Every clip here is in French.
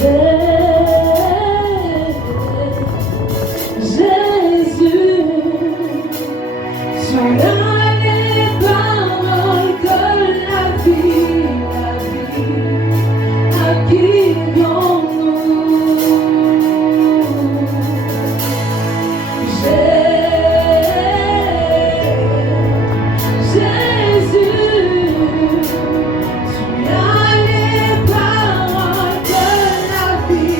Tu as les paroles de la vie.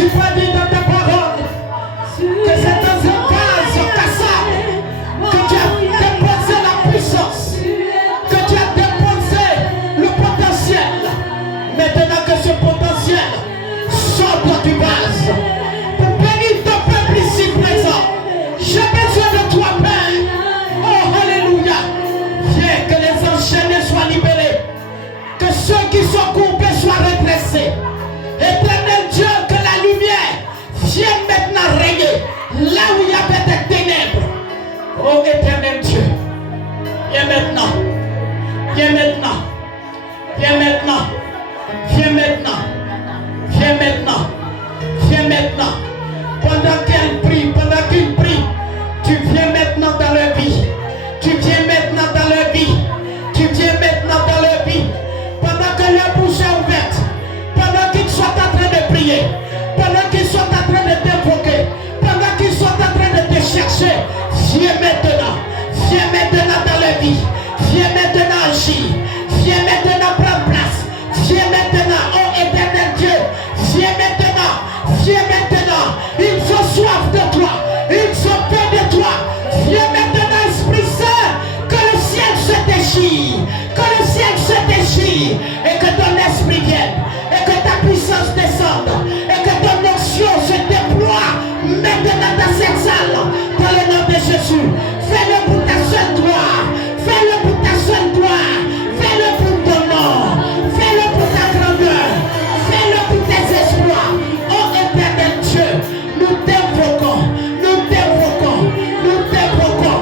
tu vas dire dans ta parole que c'est dans un vase cassable que tu as déposé la puissance, que tu as déposé le potentiel. Maintenant que ce potentiel sort du vase pour bénir ton peuple ici présent. J'ai besoin de toi, Père. Oh, alléluia. Viens que les enchaînés soient libérés, que ceux qui sont courbés soient redressés. Éternel Dieu, que la lumière vienne maintenant régner là où il y avait des ténèbres. Oh, éternel Dieu, viens maintenant. Viens maintenant. Viens maintenant. Viens maintenant. Viens maintenant. Viens maintenant. Pendant qu'elle prie, pendant qu'il prie, tu viens maintenant dans leur vie. Tu viens maintenant dans leur vie. Tu viens maintenant dans leur vie. Pendant que leur bouche est ouverte, pendant qu'ils soient en train de prier, pendant qu'ils soient en train de t'invoquer, pendant qu'ils soient en train de te chercher, viens maintenant dans leur vie. Viens maintenant agir. Viens maintenant prendre place. Viens maintenant, oh éternel Dieu. Viens maintenant. Viens maintenant. Ils ont soif de toi. Ils ont peur de toi. Viens maintenant, Esprit Saint. Que le ciel se déchire. Que le ciel se déchire. Et que ton esprit vienne. Et que ta puissance descende. Et que ton onction se déploie maintenant dans cette salle. Dans le nom de Jésus. Fais-le pour ta seule gloire. Fais-le pour ta seule gloire. Fais-le pour ton nom. Fais-le pour ta grandeur. Fais-le pour tes espoirs. Oh éternel Dieu, nous t'invoquons. Nous t'invoquons. Nous t'invoquons.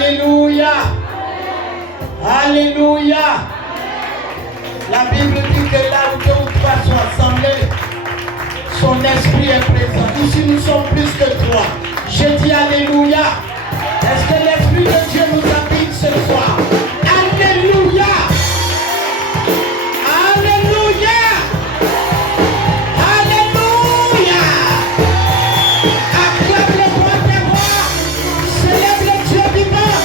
Alléluia. Alléluia. La Bible dit que là où deux ou trois sont assemblés, son esprit est présent. Ici nous sommes plus que trois. Je dis Alléluia. Est-ce que l'Esprit de Dieu nous habite ce soir? Alléluia. Alléluia. Alléluia. Acclame le roi des rois. Célèbre le Dieu vivant.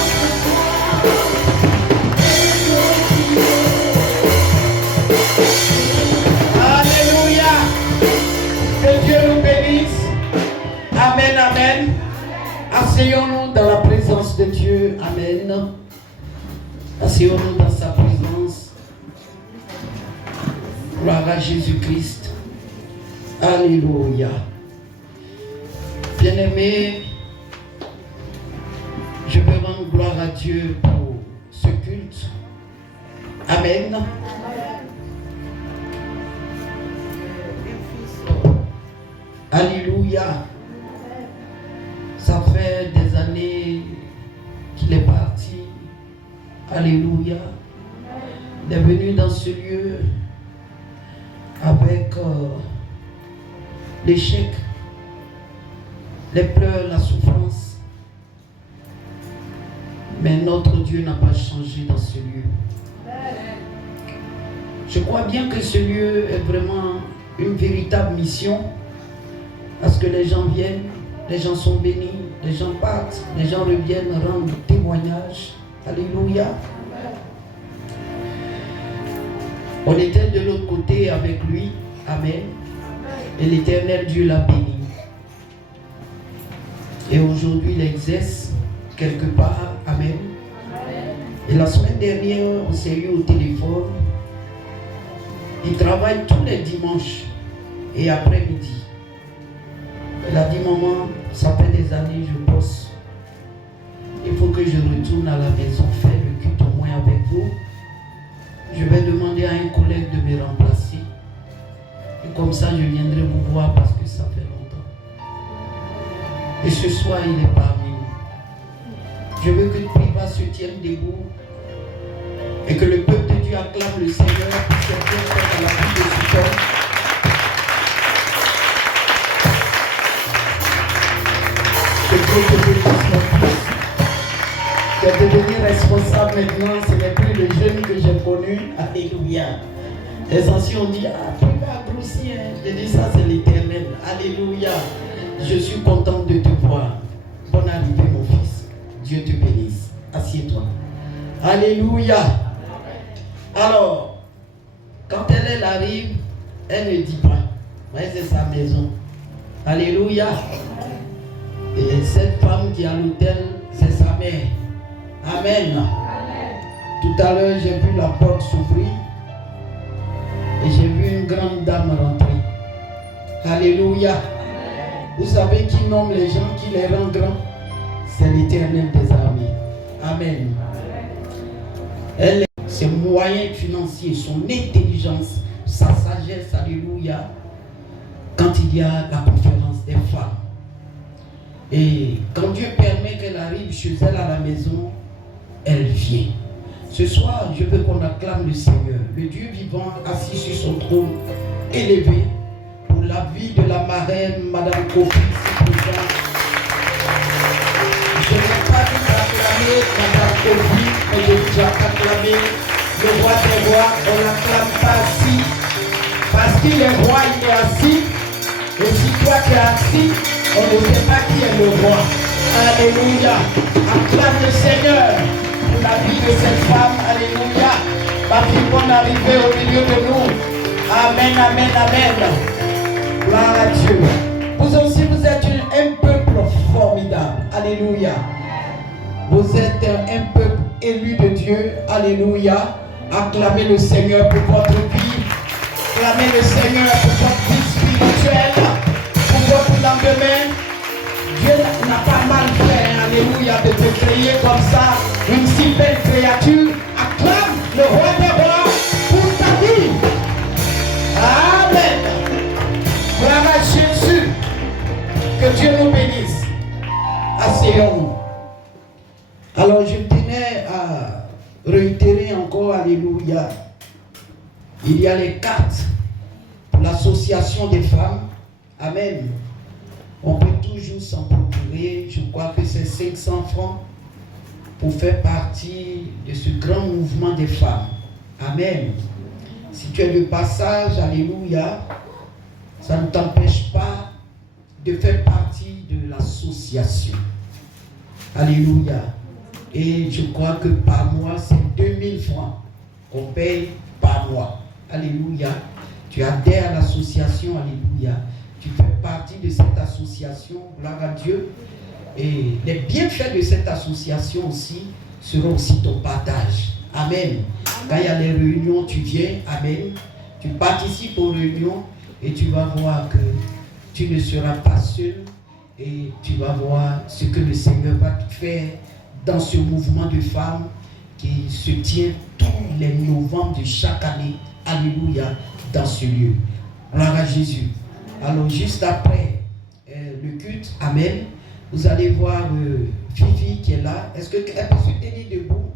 Alléluia. Que Dieu nous bénisse. Amen, amen. Asseyons-nous dans la présence de Dieu. Amen. Asseyons-nous dans sa présence. Gloire à Jésus-Christ. Alléluia. Bien-aimés, je veux rendre gloire à Dieu pour ce culte. Amen. Alléluia. Ça fait des années qu'il est parti. Alléluia. Il est venu dans ce lieu avec l'échec, les pleurs, la souffrance. Mais notre Dieu n'a pas changé dans ce lieu. Je crois bien que ce lieu est vraiment une véritable mission. Parce que les gens viennent, les gens sont bénis, les gens partent, les gens reviennent rendre témoignage. Alléluia. On était de l'autre côté avec lui. Amen. Et l'Éternel Dieu l'a béni. Et aujourd'hui, il exerce quelque part. Amen. Et la semaine dernière, on s'est eu au téléphone. Il travaille tous les dimanches et après-midi. Il a dit, maman, ça fait des années que je bosse. Il faut que je retourne à la maison faire le culte au moins avec vous. Je vais demander à un collègue de me remplacer. Et comme ça, je viendrai vous voir parce que ça fait longtemps. Et ce soir, il est parmi nous. Je veux que Priva se tienne debout et que le peuple de Dieu acclame le Seigneur pour cette fête à la vie de cet homme. Que Dieu te bénisse, mon fils. Tu es devenu responsable maintenant, ce n'est plus le jeune que j'ai connu. Alléluia. Les anciens ont dit, ah, tu vas grossir. Je dis, ça c'est l'Éternel. Alléluia. Je suis content de te voir. Bonne arrivée, mon fils. Dieu te bénisse. Assieds-toi. Alléluia. Alors, quand elle arrive, elle ne dit pas. Mais c'est sa maison. Alléluia. Et cette femme qui est à l'hôtel, c'est sa mère. Amen. Tout à l'heure, j'ai vu la porte s'ouvrir et j'ai vu une grande dame rentrer. Alléluia. Vous savez qui nomme les gens, qui les rend grands? C'est l'Éternel des armées. Amen. Elle, ses moyens financiers, son intelligence, sa sagesse, alléluia, quand il y a la conférence des femmes. Et quand Dieu permet qu'elle arrive chez elle à la maison, elle vient. Ce soir, je veux qu'on acclame le Seigneur, le Dieu vivant, assis sur son trône, élevé, pour la vie de la marraine, Madame Kofi, si présente. Je n'ai pas vu acclamer Madame Kofi, mais j'ai déjà acclamé le roi des rois. On ne l'acclame pas assis, parce qu'il est roi, il est assis. Et si toi tu es assis, on ne sait pas qui est le roi. Alléluia. Acclame le Seigneur pour la vie de cette femme. Alléluia. Parce qu'ils vont arriver au milieu de nous. Amen, amen, amen. Gloire à Dieu. Vous aussi, vous êtes un peuple formidable. Alléluia. Vous êtes un peuple élu de Dieu. Alléluia. Acclamez le Seigneur pour votre vie. Acclamez le Seigneur pour votre vie spirituelle. Pour votre lendemain. Dieu n'a pas mal fait, alléluia, de te créer comme ça, une si belle créature. Acclame le roi des rois pour ta vie. Amen. Gloire à Jésus. Que Dieu nous bénisse. Asseyons-nous. Alors je tenais à réitérer encore, alléluia. Il y a les cartes pour l'association des femmes. Amen. On peut toujours s'en procurer, je crois que c'est 500 francs pour faire partie de ce grand mouvement des femmes. Amen. Si tu es de passage, alléluia, ça ne t'empêche pas de faire partie de l'association. Alléluia. Et je crois que par mois, c'est 2000 francs qu'on paye par mois. Alléluia. Tu adhères à l'association, alléluia. Tu fais partie de cette association, gloire à Dieu. Et les bienfaits de cette association aussi seront aussi ton partage. Amen. Quand il y a des réunions, tu viens. Amen. Tu participes aux réunions et tu vas voir que tu ne seras pas seul. Et tu vas voir ce que le Seigneur va faire dans ce mouvement de femmes qui se tient tous les novembre de chaque année. Alléluia. Dans ce lieu. Gloire à Jésus. Alors juste après le culte, amen, vous allez voir Fifi qui est là. Est-ce qu'elle peut se tenir debout?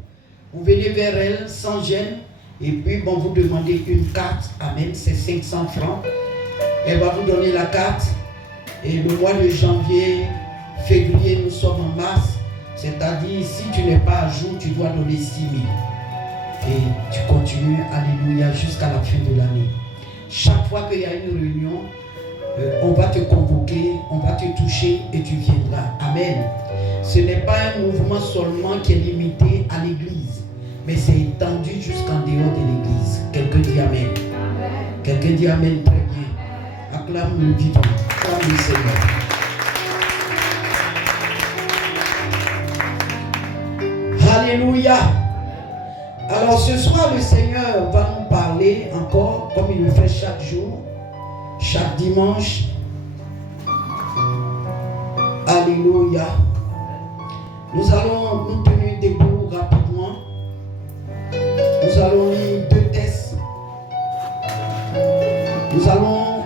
Vous venez vers elle sans gêne. Et puis bon, vous demandez une carte, amen, c'est 500 francs. Elle va vous donner la carte. Et le mois de janvier, février, nous sommes en mars. C'est-à-dire, si tu n'es pas à jour, tu dois donner 6 000. Et tu continues, alléluia, jusqu'à la fin de l'année. Chaque fois qu'il y a une réunion, on va te convoquer, on va te toucher et tu viendras. Amen. Ce n'est pas un mouvement seulement qui est limité à l'église, mais c'est étendu jusqu'en dehors de l'église. Quelqu'un dit amen. Quelqu'un dit amen très bien. Acclame le vivant. Acclame le Seigneur. Alléluia. Alors ce soir, le Seigneur va nous parler encore, comme il le fait chaque jour, chaque dimanche. Alléluia. Nous allons nous tenir debout rapidement. Nous allons lire 2 textes. Nous allons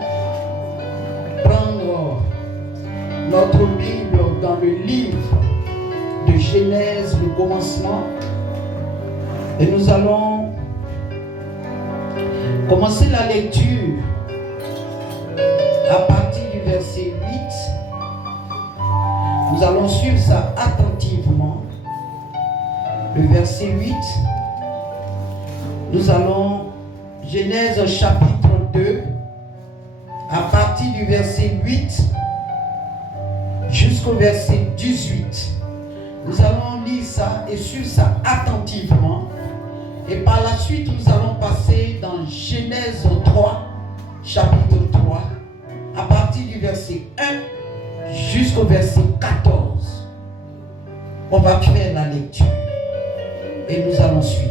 prendre notre Bible dans le livre de Genèse, le commencement. Et nous allons commencer la lecture à partir du verset 8. Nous allons suivre ça attentivement. Le verset 8. Nous allons, Genèse chapitre 2, à partir du verset 8 jusqu'au verset 18. Nous allons lire ça et suivre ça attentivement. Et par la suite, nous allons passer dans Genèse 3, chapitre 3, à partir du verset 1 jusqu'au verset 14. On va faire la lecture et nous allons suivre.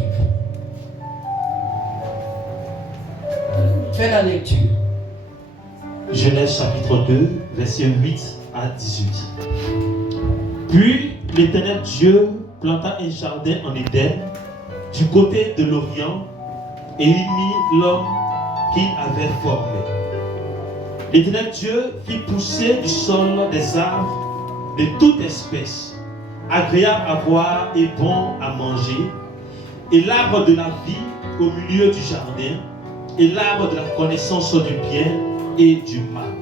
Fais la lecture. Genèse chapitre 2, verset 8 à 18. Puis l'Éternel Dieu planta un jardin en Éden, du côté de l'Orient, et il mit l'homme qu'il avait formé. L'Éternel Dieu fit pousser du sol des arbres de toute espèce, agréables à voir et bons à manger, et l'arbre de la vie au milieu du jardin, et l'arbre de la connaissance du bien et du mal.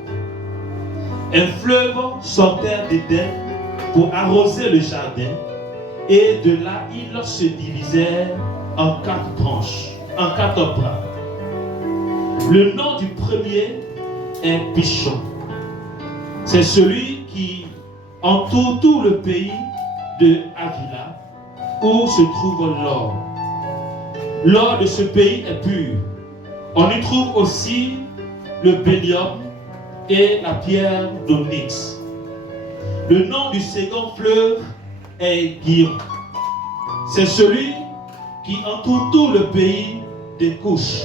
Un fleuve sortait d'Éden pour arroser le jardin, et de là ils se divisèrent en 4 branches, en 4 bras. Le nom du premier est Pishon. C'est celui qui entoure tout le pays de Havila, où se trouve l'or. L'or de ce pays est pur. On y trouve aussi le bélium et la pierre d'onyx. Le nom du second fleuve est Gihon. C'est celui qui entoure tout le pays des Couches.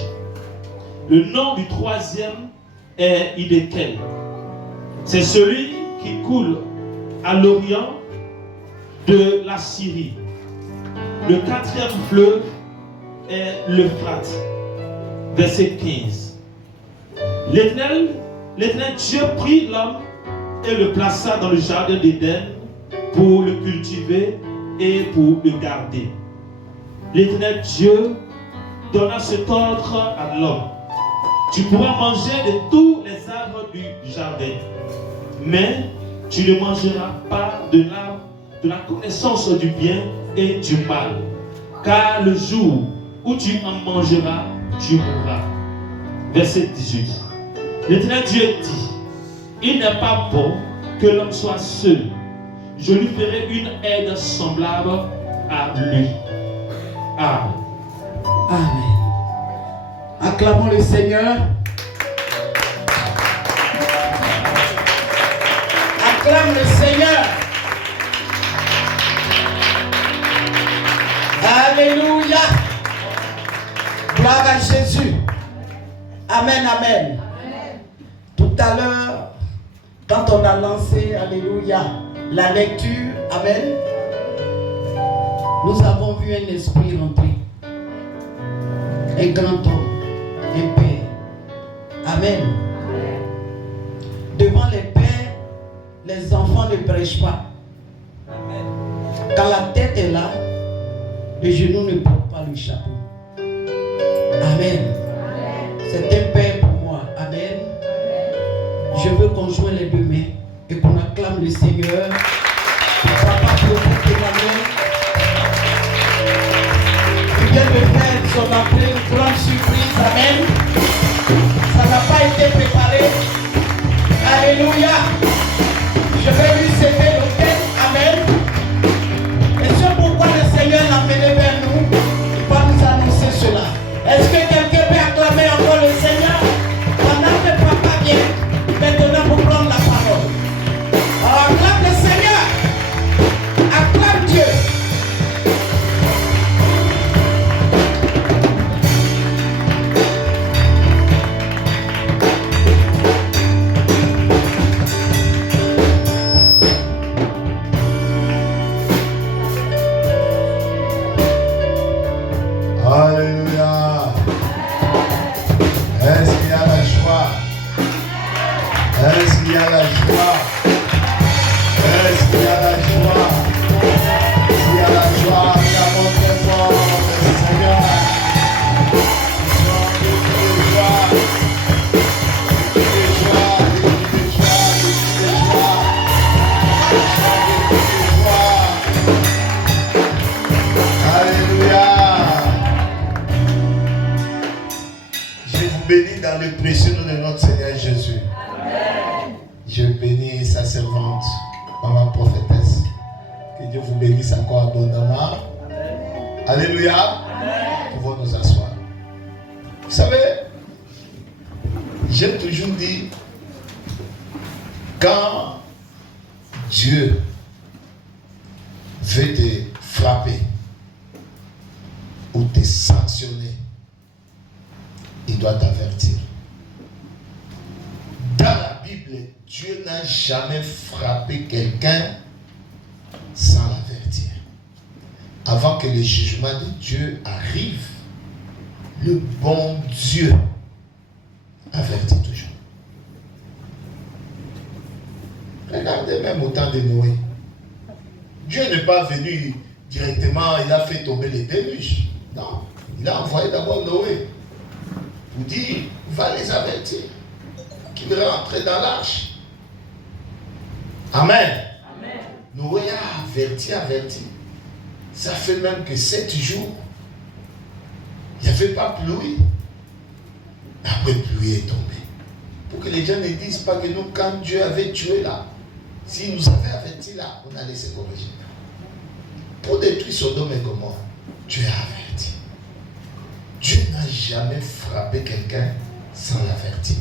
Le nom du troisième est Hiddekel. C'est celui qui coule à l'orient de la Syrie. Le 4e fleuve est l'Euphrate. Verset 15. L'Éternel Dieu prit l'homme et le plaça dans le jardin d'Éden pour le cultiver et pour le garder. L'Éternel Dieu donna cet ordre à l'homme: tu pourras manger de tous les arbres du jardin, mais tu ne mangeras pas de l'arbre de la connaissance du bien et du mal, car le jour où tu en mangeras, tu mourras. Verset 18. L'Éternel Dieu dit: il n'est pas bon que l'homme soit seul. Je lui ferai une aide semblable à lui. Amen. Amen. Acclamons le Seigneur. Acclame le Seigneur. Alléluia. Gloire à Jésus. Amen, amen. Tout à l'heure, quand on a lancé, alléluia, la lecture, amen, nous avons vu un esprit rentrer. Un grand homme, un père. Amen. Devant les pères, les enfants ne prêchent pas. Quand la tête est là, le genou ne porte pas le chapeau. Amen. C'est un père pour moi. Amen. Je veux qu'on joigne les 2 mains et qu'on acclame le Seigneur. Papa prophète Emmanuel, il vient de faire ce qu'on appelle une grande surprise. Amen. Ça n'a pas été préparé. Alléluia. Je vais lui céder le tête. Amen. Et c'est pourquoi le Seigneur l'a mené vers nous. Il va nous annoncer cela. Est-ce que quelqu'un peut acclamer encore le Seigneur? Pendant que papa vient maintenant pour prendre la parole. Alors acclame le Seigneur. Acclame Dieu. Est-ce qu'il y a la joie? Est-ce qu'il y a la joie? S'il y a la joie, acclamons très fort le Seigneur. Alléluia. Je vous bénis dans le précieux nom de notre Seigneur Jésus. Amen. Je bénis sa servante, maman prophétesse. Que Dieu vous bénisse encore abondamment. Amen. Alléluia. Amen. Nous pouvons nous asseoir. Vous savez, j'ai toujours dit, quand Dieu veut te frapper ou te sanctionner, il doit t'avertir. Dans la Bible, Dieu n'a jamais frappé quelqu'un sans l'avertir. Avant que le jugement de Dieu arrive, le bon Dieu avertit toujours. Regardez même au temps de Noé. Dieu n'est pas venu directement, il a fait tomber les déluges. Non, il a envoyé d'abord Noé pour dire, va les avertir qu'ils rentrent dans l'arche. Amen. Amen. Noé a averti. Ça fait même que 7 jours, il n'y avait pas pluie. Après, pluie est tombée. Pour que les gens ne disent pas que nous, quand Dieu avait tué là, s'il nous avait averti là, on allait se corriger. Pour détruire Sodome et Gomorrhe, Dieu a averti. Dieu n'a jamais frappé quelqu'un sans l'avertir.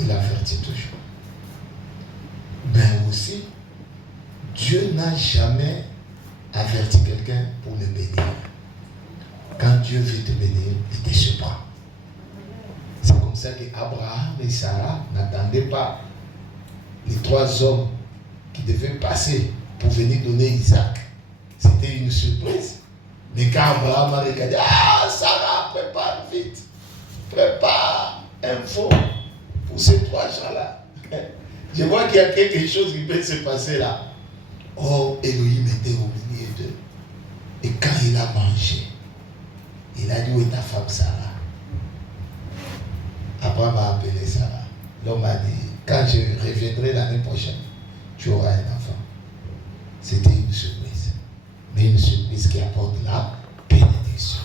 Il avertit toujours. Mais aussi, Dieu n'a jamais averti quelqu'un pour le bénir. Quand Dieu veut te bénir, il te surprend. C'est comme ça qu'Abraham et Sarah n'attendaient pas les 3 hommes qui devaient passer pour venir donner Isaac. C'était une surprise. Mais quand Abraham a regardé, Sarah, prépare vite. Prépare un faux pour ces 3 gens-là. Je vois qu'il y a quelque chose qui peut se passer là. Oh, Elohim était au milieu d'eux. Et quand il a mangé, il a dit, où est ta femme Sarah? Abraham a appelé Sarah. L'homme a dit, quand je reviendrai l'année prochaine, tu auras un enfant. C'était une surprise. Mais une surprise qui apporte la bénédiction.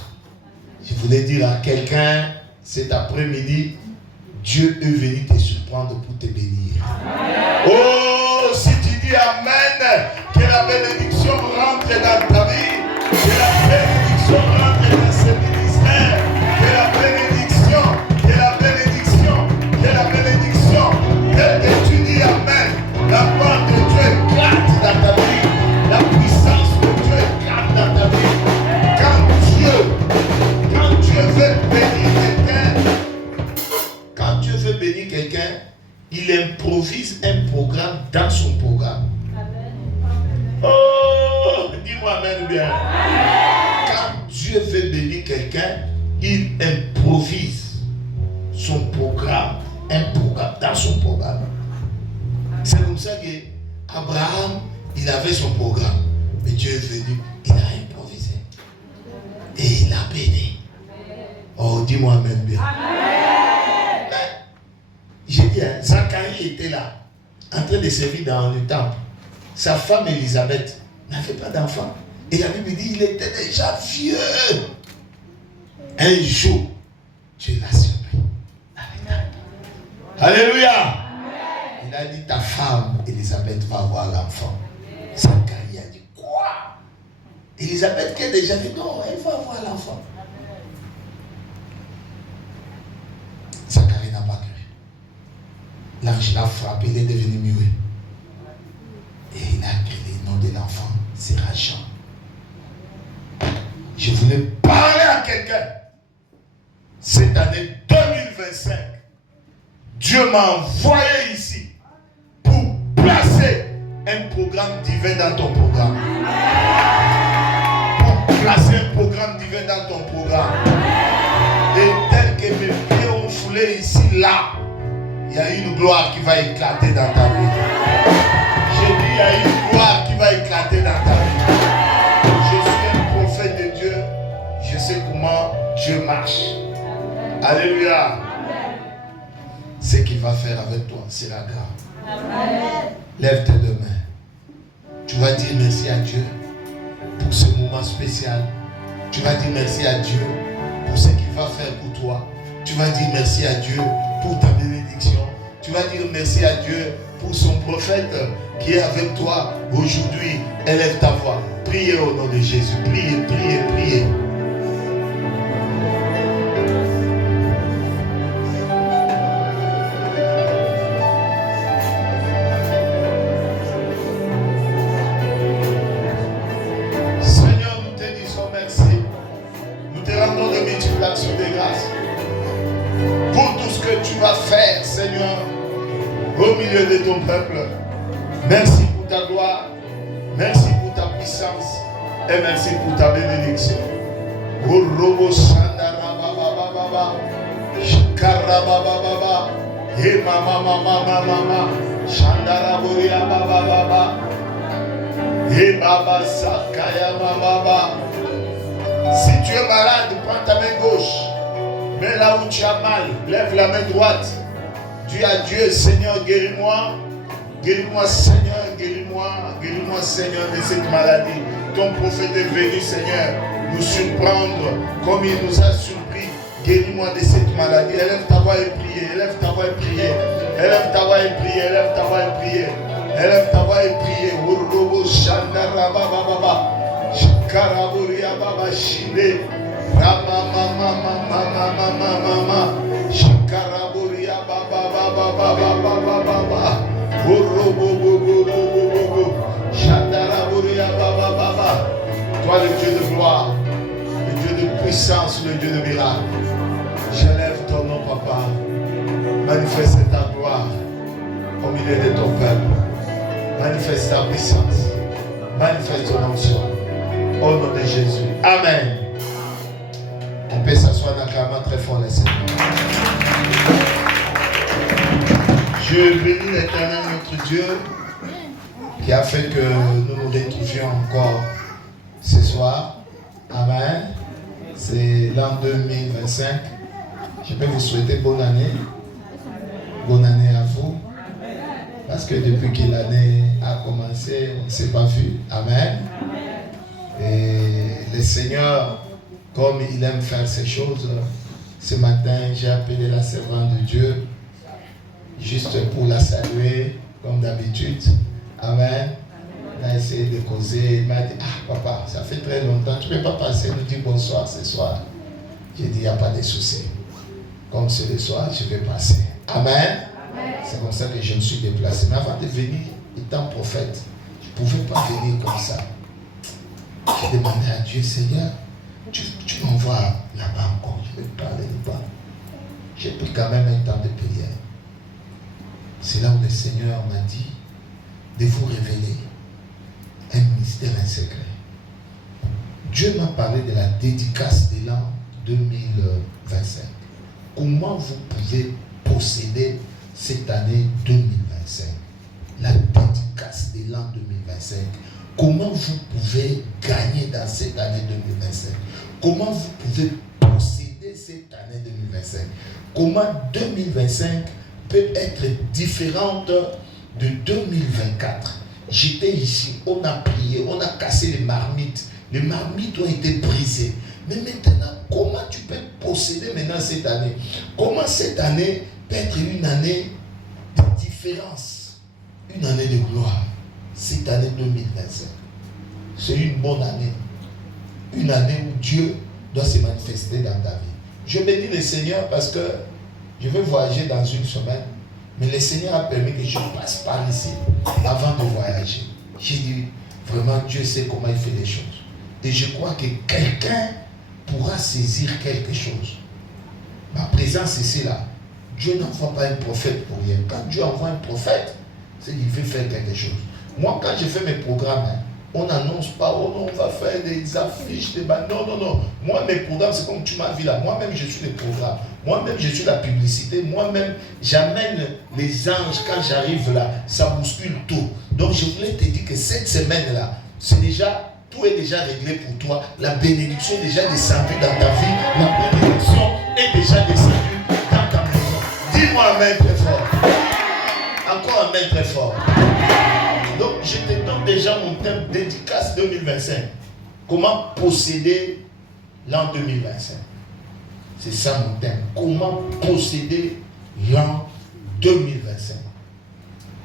Je voulais dire à quelqu'un cet après-midi, Dieu est venu te surprendre pour te bénir. Amen. Oh, si tu dis Amen, que la bénédiction rentre dans ta vie, que la bénédiction rentre dans ce ministère, que la bénédiction, que la bénédiction, que la bénédiction, que tu dis Amen, la part de Dieu éclate dans ta vie, la puissance de Dieu éclate dans ta vie. Quand Dieu veut bénir quelqu'un, il improvise un programme dans son programme. Amen. Oh, dis-moi Amen bien. Amen. Quand Dieu veut bénir quelqu'un, il improvise son programme, un programme dans son programme. C'est comme ça que Abraham, il avait son programme, mais Dieu est venu, il a improvisé et il a béni. Oh, dis-moi Amen bien. Amen. J'ai dit, Zacharie était là, en train de servir dans le temple. Sa femme Élisabeth n'avait pas d'enfant. Et la Bible dit, il était déjà vieux. Un jour, Dieu l'a surpris. Alléluia. Il a dit, ta femme Élisabeth va avoir l'enfant. Zacharie a dit, quoi? Élisabeth qui est déjà dit, non, elle va avoir l'enfant. Zacharie n'a pas cru. L'ange l'a frappé, il est devenu muet. Et il a crié le nom de l'enfant, sera Jean. Je voulais parler à quelqu'un. Cette année 2025, Dieu m'a envoyé ici pour placer un programme divin dans ton programme. Pour placer un programme divin dans ton programme. Et tel que mes pieds ont foulé ici, là, Il y a une gloire qui va éclater dans ta vie. J'ai dit, il y a une gloire qui va éclater dans ta vie. Je suis un prophète de Dieu. Je sais comment Dieu marche. Alléluia. Ce qu'il va faire avec toi, c'est la grâce. Lève tes deux mains. Tu vas dire merci à Dieu pour ce moment spécial. Tu vas dire merci à Dieu pour ce qu'il va faire pour toi. Tu vas dire merci à Dieu pour ta bénédiction. Tu vas dire merci à Dieu pour son prophète qui est avec toi aujourd'hui. Élève ta voix. Priez au nom de Jésus. Priez, priez, priez. Seigneur, nous te disons merci. Nous te rendons de multiples actions de grâce pour tout ce que tu vas faire, Seigneur, au milieu de ton peuple. Merci pour ta gloire, merci pour ta puissance et merci pour ta bénédiction. Si tu es malade, prends ta main gauche. Mais là où tu as mal, lève la main droite. Dis à Dieu, Seigneur, guéris-moi. Guéris-moi, Seigneur, guéris-moi. Guéris-moi, Seigneur, de cette maladie. Ton prophète est venu, Seigneur, nous surprendre comme il nous a surpris. Guéris-moi de cette maladie. Élève ta voix et prie. Élève ta voix et prie. Élève ta voix et prie. Élève ta voix et prie. Élève ta voix et prie. Urobo Shandara Baba Baba. Shikaraburia Baba Shinde. Rama Mama Mama Mama Mama. Shikaraburia Baba Baba Baba Baba Baba. Urobo Bobo Bobo Bobo. Shandaraburia Baba Baba. Toi le Dieu de gloire, le Dieu de puissance, le Dieu de miracle. J'élève ton nom, Papa. Manifeste ta gloire au milieu de ton peuple. Manifeste ta puissance. Manifeste ton onction. Au nom de Jésus. Amen. On peut s'asseoir dans l'acclamation très fort, les Seigneurs. Je bénis l'Éternel, notre Dieu, qui a fait que nous nous retrouvions encore ce soir. Amen. C'est l'an 2025. Je peux vous souhaiter bonne année. Bonne année à vous. Parce que depuis que l'année a commencé, on ne s'est pas vu. Amen. Et le Seigneur, comme il aime faire ces choses, ce matin, j'ai appelé la servante de Dieu, juste pour la saluer, comme d'habitude. Amen. On a essayé de causer. Il m'a dit, ah papa, ça fait très longtemps, tu ne peux pas passer, nous dire bonsoir ce soir. J'ai dit, il n'y a pas de souci. Comme c'est le soir, je vais passer. Amen. C'est comme ça que je me suis déplacé. Mais avant de venir, étant prophète, je ne pouvais pas venir comme ça. J'ai demandé à Dieu, Seigneur, tu m'envoies là-bas encore, je vais parler de pas. J'ai pris quand même un temps de prière. C'est là où le Seigneur m'a dit de vous révéler un mystère, un secret. Dieu m'a parlé de la dédicace de l'an 2025. Comment vous pouvez posséder cette année 2025? La dédicace de l'an 2025. Comment vous pouvez gagner dans cette année 2025? Comment vous pouvez posséder cette année 2025? Comment 2025 peut être différente de 2024? J'étais ici, on a prié, on a cassé les marmites. Les marmites ont été brisées. Mais maintenant, comment tu peux posséder maintenant cette année? Comment cette année peut être une année de différence? Une année de gloire. Cette année 2025. C'est une bonne année. Une année où Dieu doit se manifester dans ta vie. Je bénis le Seigneur parce que je vais voyager dans une semaine. Mais le Seigneur a permis que je passe par ici avant de voyager. J'ai dit, vraiment, Dieu sait comment il fait les choses. Et je crois que quelqu'un pourra saisir quelque chose. Ma présence ici, là, Dieu n'envoie pas un prophète pour rien. Quand Dieu envoie un prophète, c'est qu'il veut faire quelque chose. Moi, quand je fais mes programmes, On n'annonce pas, oh non, on va faire des affiches, des banners. Non, non, non. Moi, mes programmes, c'est comme tu m'as vu là. Moi-même, je suis les programmes. Moi-même, je suis la publicité. Moi-même, j'amène les anges quand j'arrive là. Ça bouscule tout. Donc, je voulais te dire que cette semaine-là, c'est déjà, tout est déjà réglé pour toi. La bénédiction est déjà descendue dans ta vie. La bénédiction est déjà descendue dans ta maison. Dis-moi amen très fort. Encore amen très fort. Donc, je te donne déjà mon thème dédicace 2025. Comment posséder l'an 2025. C'est ça mon thème. Comment posséder l'an 2025.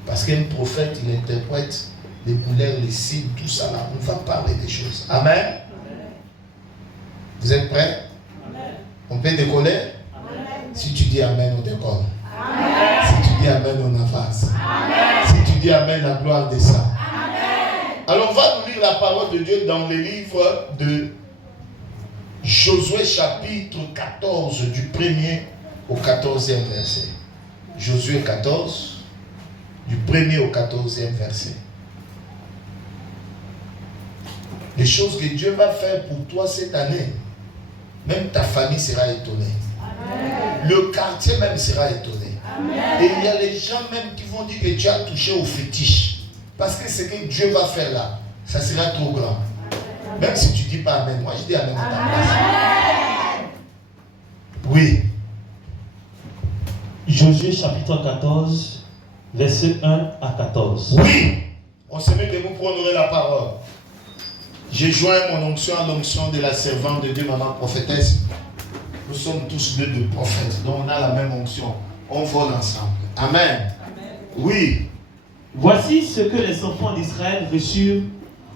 Parce qu'un prophète, il interprète les couleurs, les signes, tout ça là. On va parler des choses. Amen. Vous êtes prêts? Amen. On peut décoller? Amen. Si tu dis amen, on décolle. Amen. Si tu dis amen, on avance. Amen. Si tu dis amen, la gloire descend. Amen. Alors on va nous lire la parole de Dieu dans le livre de Josué chapitre 14 du 1er au 14e verset. Josué 14 du 1er au 14e verset. Les choses que Dieu va faire pour toi cette année, même ta famille sera étonnée. Amen. Le quartier même sera étonné. Amen. Et il y a les gens même qui vont dire que tu as touché au fétiche. Parce que ce que Dieu va faire là, ça sera trop grand. Amen. Même si tu ne dis pas amen, moi je dis amen à ta place. Oui. Josué chapitre 14, verset 1 à 14. Oui. On se met debout pour honorer la parole. J'ai joint mon onction à l'onction de la servante de Dieu, maman prophétesse. Nous sommes tous deux de prophètes, donc on a la même onction. On vole ensemble. Amen. Amen. Oui. Voici ce que les enfants d'Israël reçurent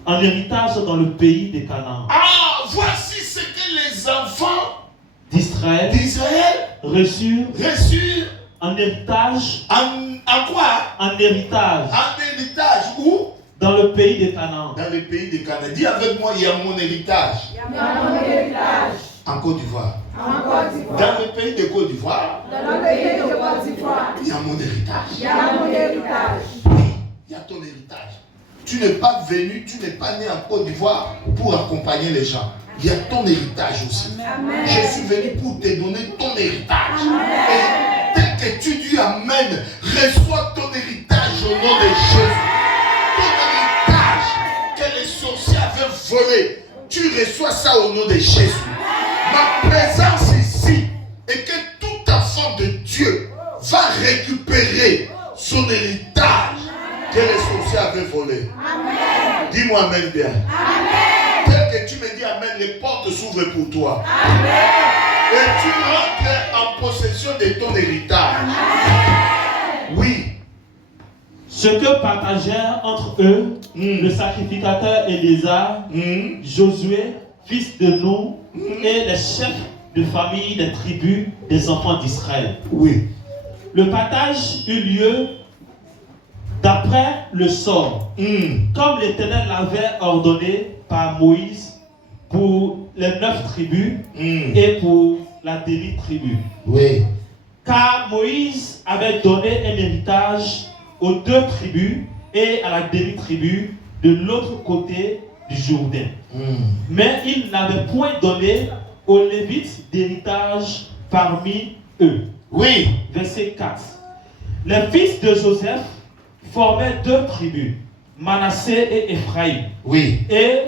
en héritage dans le pays de Canaan. Ah, voici ce que les enfants d'Israël reçurent en héritage. En quoi? En héritage. En héritage où? Dans le pays de Canaan. Dans le pays de Canaan. Dis avec moi, il y a mon héritage. Il y a mon héritage. En Côte d'Ivoire. En Côte d'Ivoire. Dans le pays de Côte d'Ivoire. Dans le pays de Côte d'Ivoire. Il y a mon héritage. Il y a mon héritage. Oui, il y a ton héritage. Tu n'es pas venu, tu n'es pas né en Côte d'Ivoire pour accompagner les gens. Il y a ton héritage aussi. Amen. Je suis venu pour te donner ton héritage. Amen. Et tel que tu dis amen, reçois ton héritage au nom de Jésus. Ton héritage que les sorciers avaient volé, tu reçois ça au nom de Jésus. Ma présence ici est que tout enfant de Dieu va récupérer son héritage que les sorciers avaient volé. Amen. Dis-moi amen bien. Amen. Tel que tu me dis amen, les portes s'ouvrent pour toi. Amen. Et tu rentres en possession de ton héritage. Amen. Oui. Ce que partagèrent entre eux le sacrificateur Éléazar, Josué, fils de Nun, et les chefs de famille des tribus des enfants d'Israël. Oui. Le partage eut lieu d'après le sort, comme l'Éternel l'avait ordonné par Moïse pour les 9 tribus et pour la demi-tribu. Oui. Car Moïse avait donné un héritage aux 2 tribus et à la demi-tribu de l'autre côté du Jourdain. Mais il n'avait point donné aux Lévites d'héritage parmi eux. Oui. Verset 4. Les fils de Joseph formaient 2 tribus, Manassé et Éphraïm. Oui. Et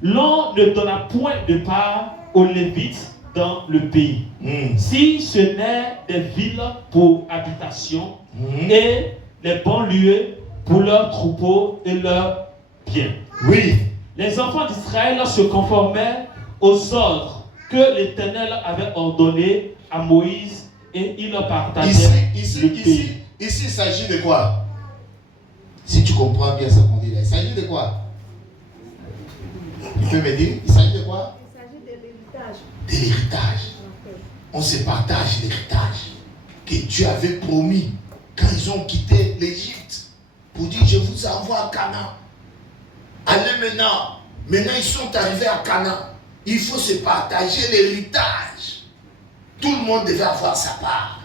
l'on ne donna point de part aux Lévites dans le pays, si ce n'est des villes pour habitation et les banlieues pour leurs troupeaux et leurs biens. Oui. Les enfants d'Israël se conformaient aux ordres que l'Éternel avait ordonnés à Moïse et ils partageaient le pays. Ici, il s'agit de quoi? Si tu comprends bien ce qu'on dit là, il s'agit de quoi? Tu peux me dire, il s'agit de quoi? Il s'agit de l'héritage. De l'héritage. On se partage l'héritage que Dieu avait promis quand ils ont quitté l'Égypte pour dire je vous envoie à Canaan. Allez maintenant. Maintenant ils sont arrivés à Canaan. Il faut se partager l'héritage. Tout le monde devait avoir sa part.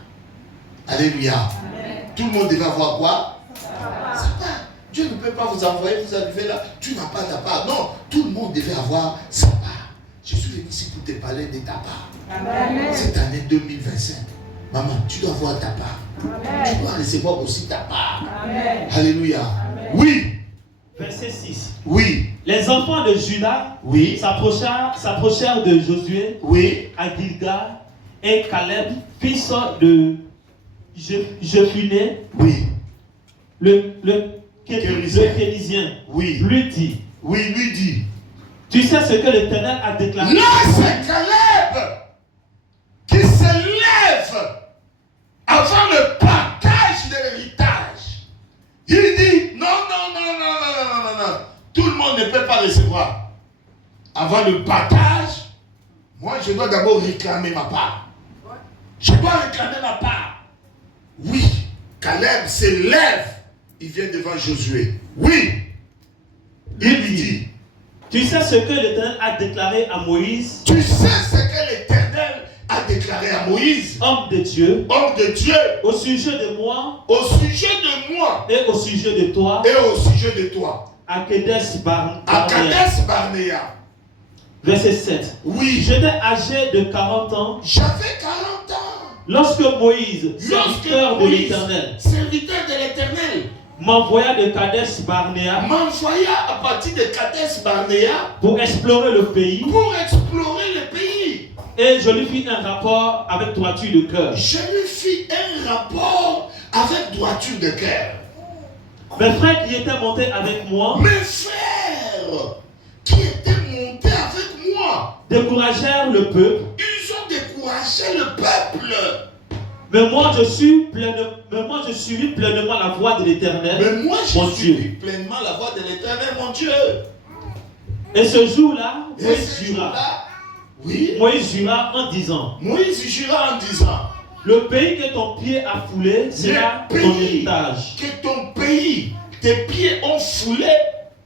Alléluia. Amen. Tout le monde devait avoir quoi? Sa part. Dieu ne peut pas vous envoyer, vous arrivez là, tu n'as pas ta part. Non, tout le monde devait avoir sa part. Je suis venu ici pour te parler de ta part. Amen. Cette année 2025, maman, tu dois avoir ta part. Amen. Tu dois recevoir aussi ta part. Amen. Alléluia. Amen. Oui. Verset 6. Oui. Les enfants de Juda Oui. s'approchèrent de Josué Oui. à Gilgal, et Caleb, fils de Jephuné, Oui. le Kénisien. Kénisien, Oui. lui dit, Oui, lui dit. tu sais ce que l'Éternel a déclaré. Là, c'est Caleb qui se lève avant le partage de l'héritage. Il dit, non. Tout le monde ne peut pas recevoir. Avant le partage, moi, je dois d'abord réclamer ma part. Je dois réclamer ma part. Oui, Caleb se lève. Il vient devant Josué. Oui. Il lui dit, tu sais ce que l'Éternel a déclaré à Moïse, tu sais ce que l'Éternel a déclaré à Moïse, homme de Dieu, au sujet de moi sujet de moi et au sujet de toi, et au sujet de toi, à Kadesh à Barnea. Kadesh Barnea. Verset 7. Oui, J'étais âgé de 40 ans j'avais 40 ans. lorsque Moïse, serviteur de l'Éternel, serviteur de l'Éternel, m'envoya de Kadesh Barnea m'envoya à partir de Kadesh Barnea pour explorer le pays, pour explorer le pays. et je lui fis un rapport avec droiture de cœur. Je lui fis un rapport avec droiture de cœur. Mes frères qui étaient montés avec moi Mes frères qui étaient montés avec moi, découragèrent le peuple, ils ont découragé le peuple. mais moi je suivis pleinement la voie de l'Éternel, Mais moi, mon je suis Dieu. pleinement la voix de l'Éternel, mon Dieu. Et ce jour-là, Et Moïse ce jura. jour-là, oui, Moïse jura en disant, Moïse jura en disant, le pays que ton pied a foulé sera le ton pays héritage. que ton pays, tes pieds ont foulé,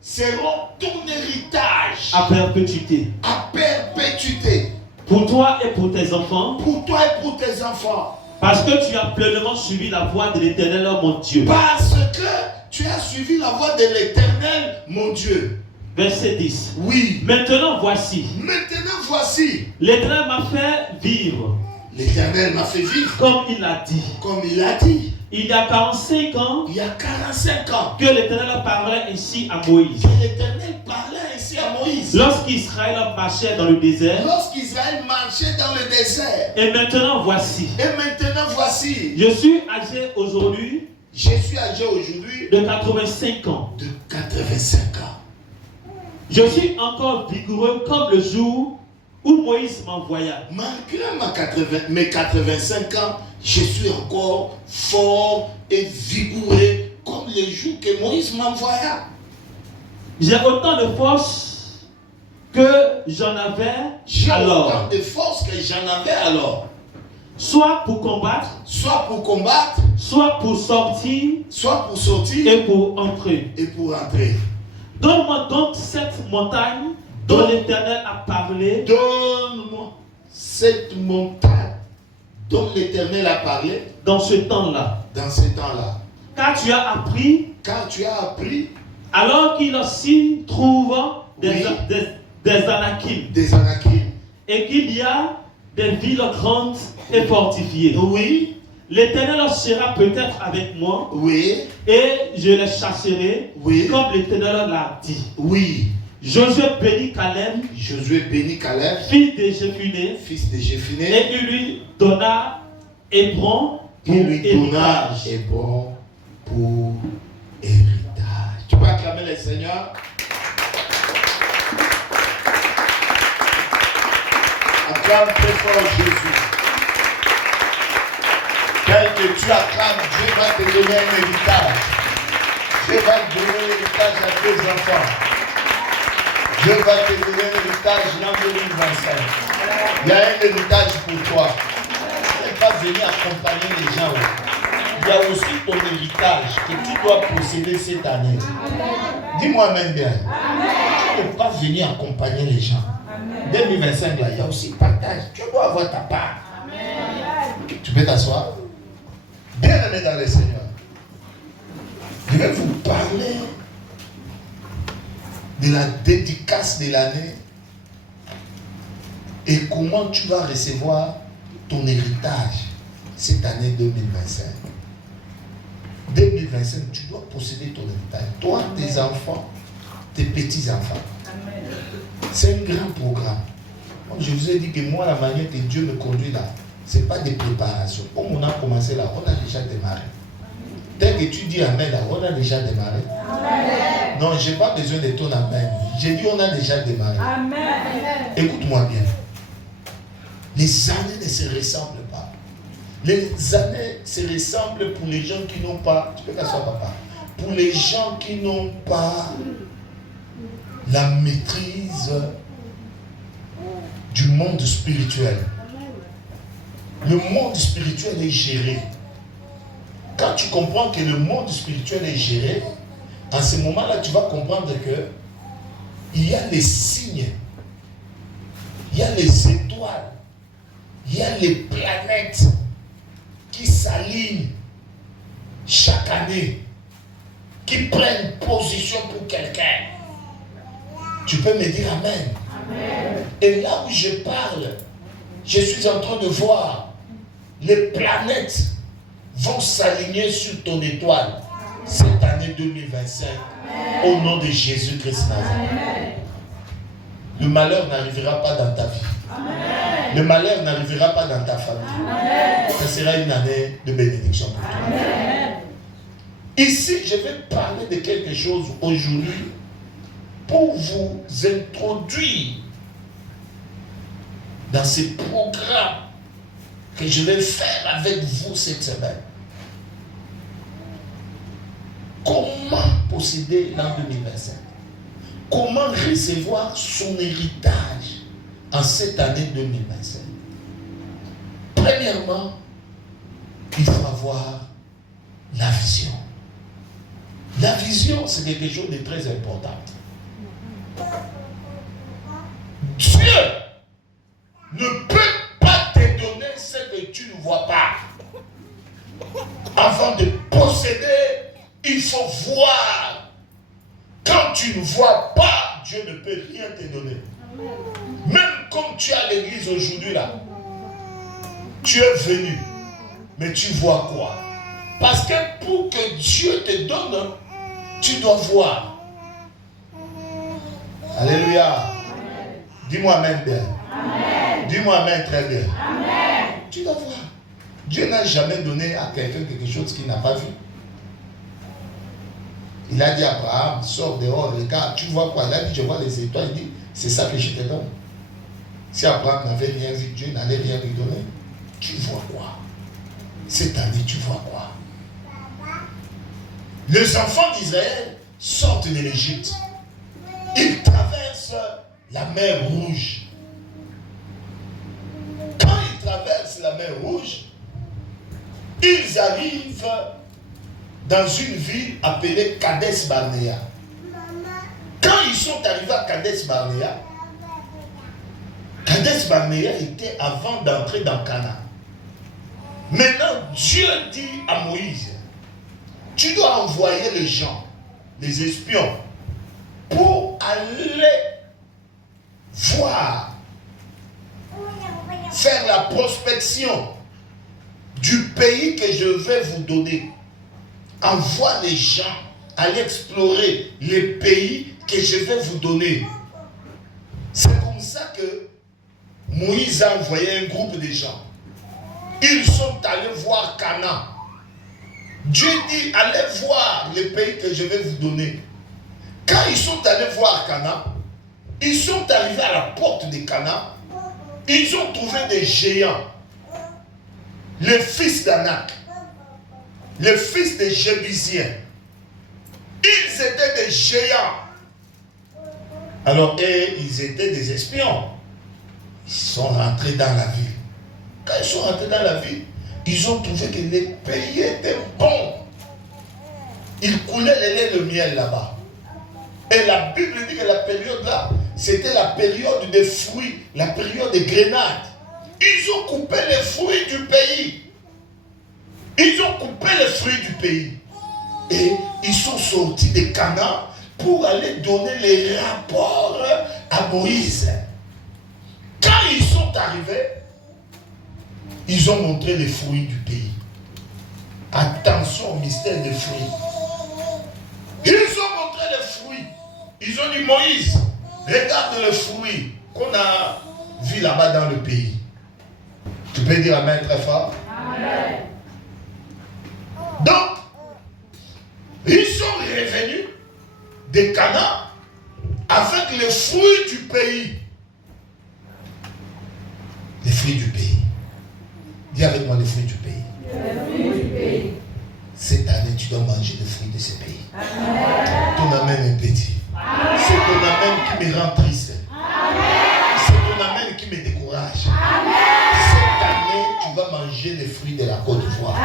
seront ton héritage À perpétuité. à perpétuité. Pour toi et pour tes enfants, Pour toi et pour tes enfants. parce que tu as pleinement suivi la voie de l'Éternel, mon Dieu. Parce que tu as suivi la voie de l'Éternel, mon Dieu. Verset 10. Oui. Maintenant voici, Maintenant voici, l'Éternel m'a fait vivre, l'Éternel m'a fait vivre comme il l'a dit. comme il a dit. Il y a 45 ans Il y a 45 ans que l'Éternel parlait ainsi à Moïse. que l'Éternel parlait ainsi à Moïse. Lorsqu'Israël marchait dans le désert. Lorsqu'Israël marchait dans le désert. Et maintenant voici, Et maintenant voici, je suis âgé aujourd'hui je suis âgé aujourd'hui de 85 ans. de 85 ans. Je suis encore vigoureux comme le jour où Moïse m'envoya. Malgré mes 85 ans, je suis encore fort et vigoureux comme les jours que Moïse m'envoya. J'ai autant de force que j'en avais J'ai alors, autant de force que j'en avais alors. soit pour combattre, Soit pour combattre, soit pour sortir soit pour sortir et pour entrer. et pour entrer. Donne-moi donc cette montagne dont l'Éternel a parlé, Donne-moi cette montagne dont l'Éternel a parlé dans ce temps-là. dans ce temps-là. Car tu as appris, Car tu as appris alors qu'il s'y trouve des Anakim, des Anakim. et qu'il y a des villes grandes et fortifiées. Oui, L'Éternel sera peut-être avec moi, oui, et je les chasserai, oui, comme l'Éternel l'a dit. oui. Josué bénit Caleb, Josué bénit Caleb, fils de Jephuné, fils de Jephuné, et il lui donna Hébron pour il lui donna héritage. Hébron pour héritage. Tu peux acclamer le Seigneur? Acclame très fort Jésus. Tel que tu acclames, Dieu va te donner un héritage. Dieu va te donner un héritage à tes enfants. Dieu va te donner un héritage en 2025. Il y a un héritage pour toi. Tu n'es pas venu accompagner les gens. Il y a aussi ton héritage que tu dois posséder cette année. Dis-moi Amen bien. Tu n'es pas venu accompagner les gens. 2025, là, il y a aussi partage. Tu dois avoir ta part. Tu peux t'asseoir. Bien-aimé dans le Seigneur. Je vais vous parler de la dédicace de l'année et comment tu vas recevoir ton héritage cette année 2025. 2025, tu dois posséder ton héritage. Toi, tes enfants, tes petits-enfants. C'est un grand programme. Je vous ai dit que moi, la manière que Dieu me conduit là, ce n'est pas des préparations. Comme on a commencé là, on a déjà démarré. Dès que tu dis Amen là, on a déjà démarré. Amen. Non, je n'ai pas besoin de ton Amen. J'ai dit on a déjà démarré. Amen. Écoute-moi bien. Les années ne se ressemblent pas. Les années se ressemblent pour les gens qui n'ont pas, tu peux qu'asseoir papa, pour les gens qui n'ont pas la maîtrise du monde spirituel. Le monde spirituel est géré. Quand tu comprends que le monde spirituel est géré, en ce moment-là, tu vas comprendre que il y a les signes, il y a les étoiles, il y a les planètes qui s'alignent chaque année, qui prennent position pour quelqu'un. Tu peux me dire Amen. Amen. Et là où je parle, je suis en train de voir les planètes vont s'aligner sur ton étoile cette année 2025. Amen. Au nom de Jésus-Christ Nazareth. Le malheur n'arrivera pas dans ta vie. Amen. Le malheur n'arrivera pas dans ta famille. Amen. Ça sera une année de bénédiction pour toi. Amen. Ici, je vais parler de quelque chose aujourd'hui pour vous introduire dans ce programme que je vais faire avec vous cette semaine. Comment posséder l'an 2025? Comment recevoir son héritage en cette année 2025? Premièrement, il faut avoir la vision. La vision, c'est quelque chose de très important. Dieu ne peut pas te donner ce que tu ne vois pas. Avant de posséder, il faut voir. Quand tu ne vois pas, Dieu ne peut rien te donner. Même comme tu es à l'église aujourd'hui là, tu es venu, mais tu vois quoi? Parce que pour que Dieu te donne, tu dois voir. Alléluia. Dis-moi Amen bien. Amen. Dis-moi Amen très bien. Amen. Tu dois voir. Dieu n'a jamais donné à quelqu'un quelque chose qu'il n'a pas vu. Il a dit à Abraham, sors dehors, regarde, tu vois quoi? Il a dit, je vois les étoiles. Il dit, c'est ça que je te donne. Si Abraham n'avait rien vu, Dieu n'allait rien lui donner. Tu vois quoi? Cette année, tu vois quoi? Les enfants d'Israël sortent de l'Égypte. Ils traversent la mer Rouge. Quand ils traversent la mer Rouge, ils arrivent dans une ville appelée Kadesh Barnea. Quand ils sont arrivés à Kadesh Barnea était avant d'entrer dans Canaan. Maintenant, Dieu dit à Moïse, tu dois envoyer les gens, les espions, pour aller voir, faire la prospection du pays que je vais vous donner. Envoie les gens aller explorer les pays que je vais vous donner. C'est comme ça que Moïse a envoyé un groupe de gens. Ils sont allés voir Canaan. Dieu dit, allez voir les pays que je vais vous donner. Quand ils sont allés voir Canaan, ils sont arrivés à la porte de Canaan. Ils ont trouvé des géants. Les fils d'Anak. Les fils des Jébusiens. Ils étaient des géants. Alors, ils étaient des espions. Ils sont rentrés dans la ville. Quand ils sont rentrés dans la ville, ils ont trouvé que les pays étaient bons. Ils coulaient le lait et le miel là-bas. Et la Bible dit que la période là, c'était la période des fruits, la période des grenades. Ils ont coupé les fruits du pays. Ils ont coupé les fruits du pays. Et ils sont sortis de Canaan pour aller donner les rapports à Moïse. Quand ils sont arrivés, ils ont montré les fruits du pays. Attention au mystère des fruits. Ils ont montré les fruits. Ils ont dit, Moïse, regarde le fruit qu'on a vu là-bas dans le pays. Tu peux dire amen très fort? Amen. Donc, ils sont revenus de Canaan avec les fruits du pays. Les fruits du pays. Dis avec moi les fruits du pays. Les fruits du pays. Cette année, tu dois manger les fruits de ce pays. Amen. Ton amen est petit. C'est ton amen qui me rend triste. C'est ton amen qui me décourage. Cette année, tu vas manger les fruits de la Côte d'Ivoire.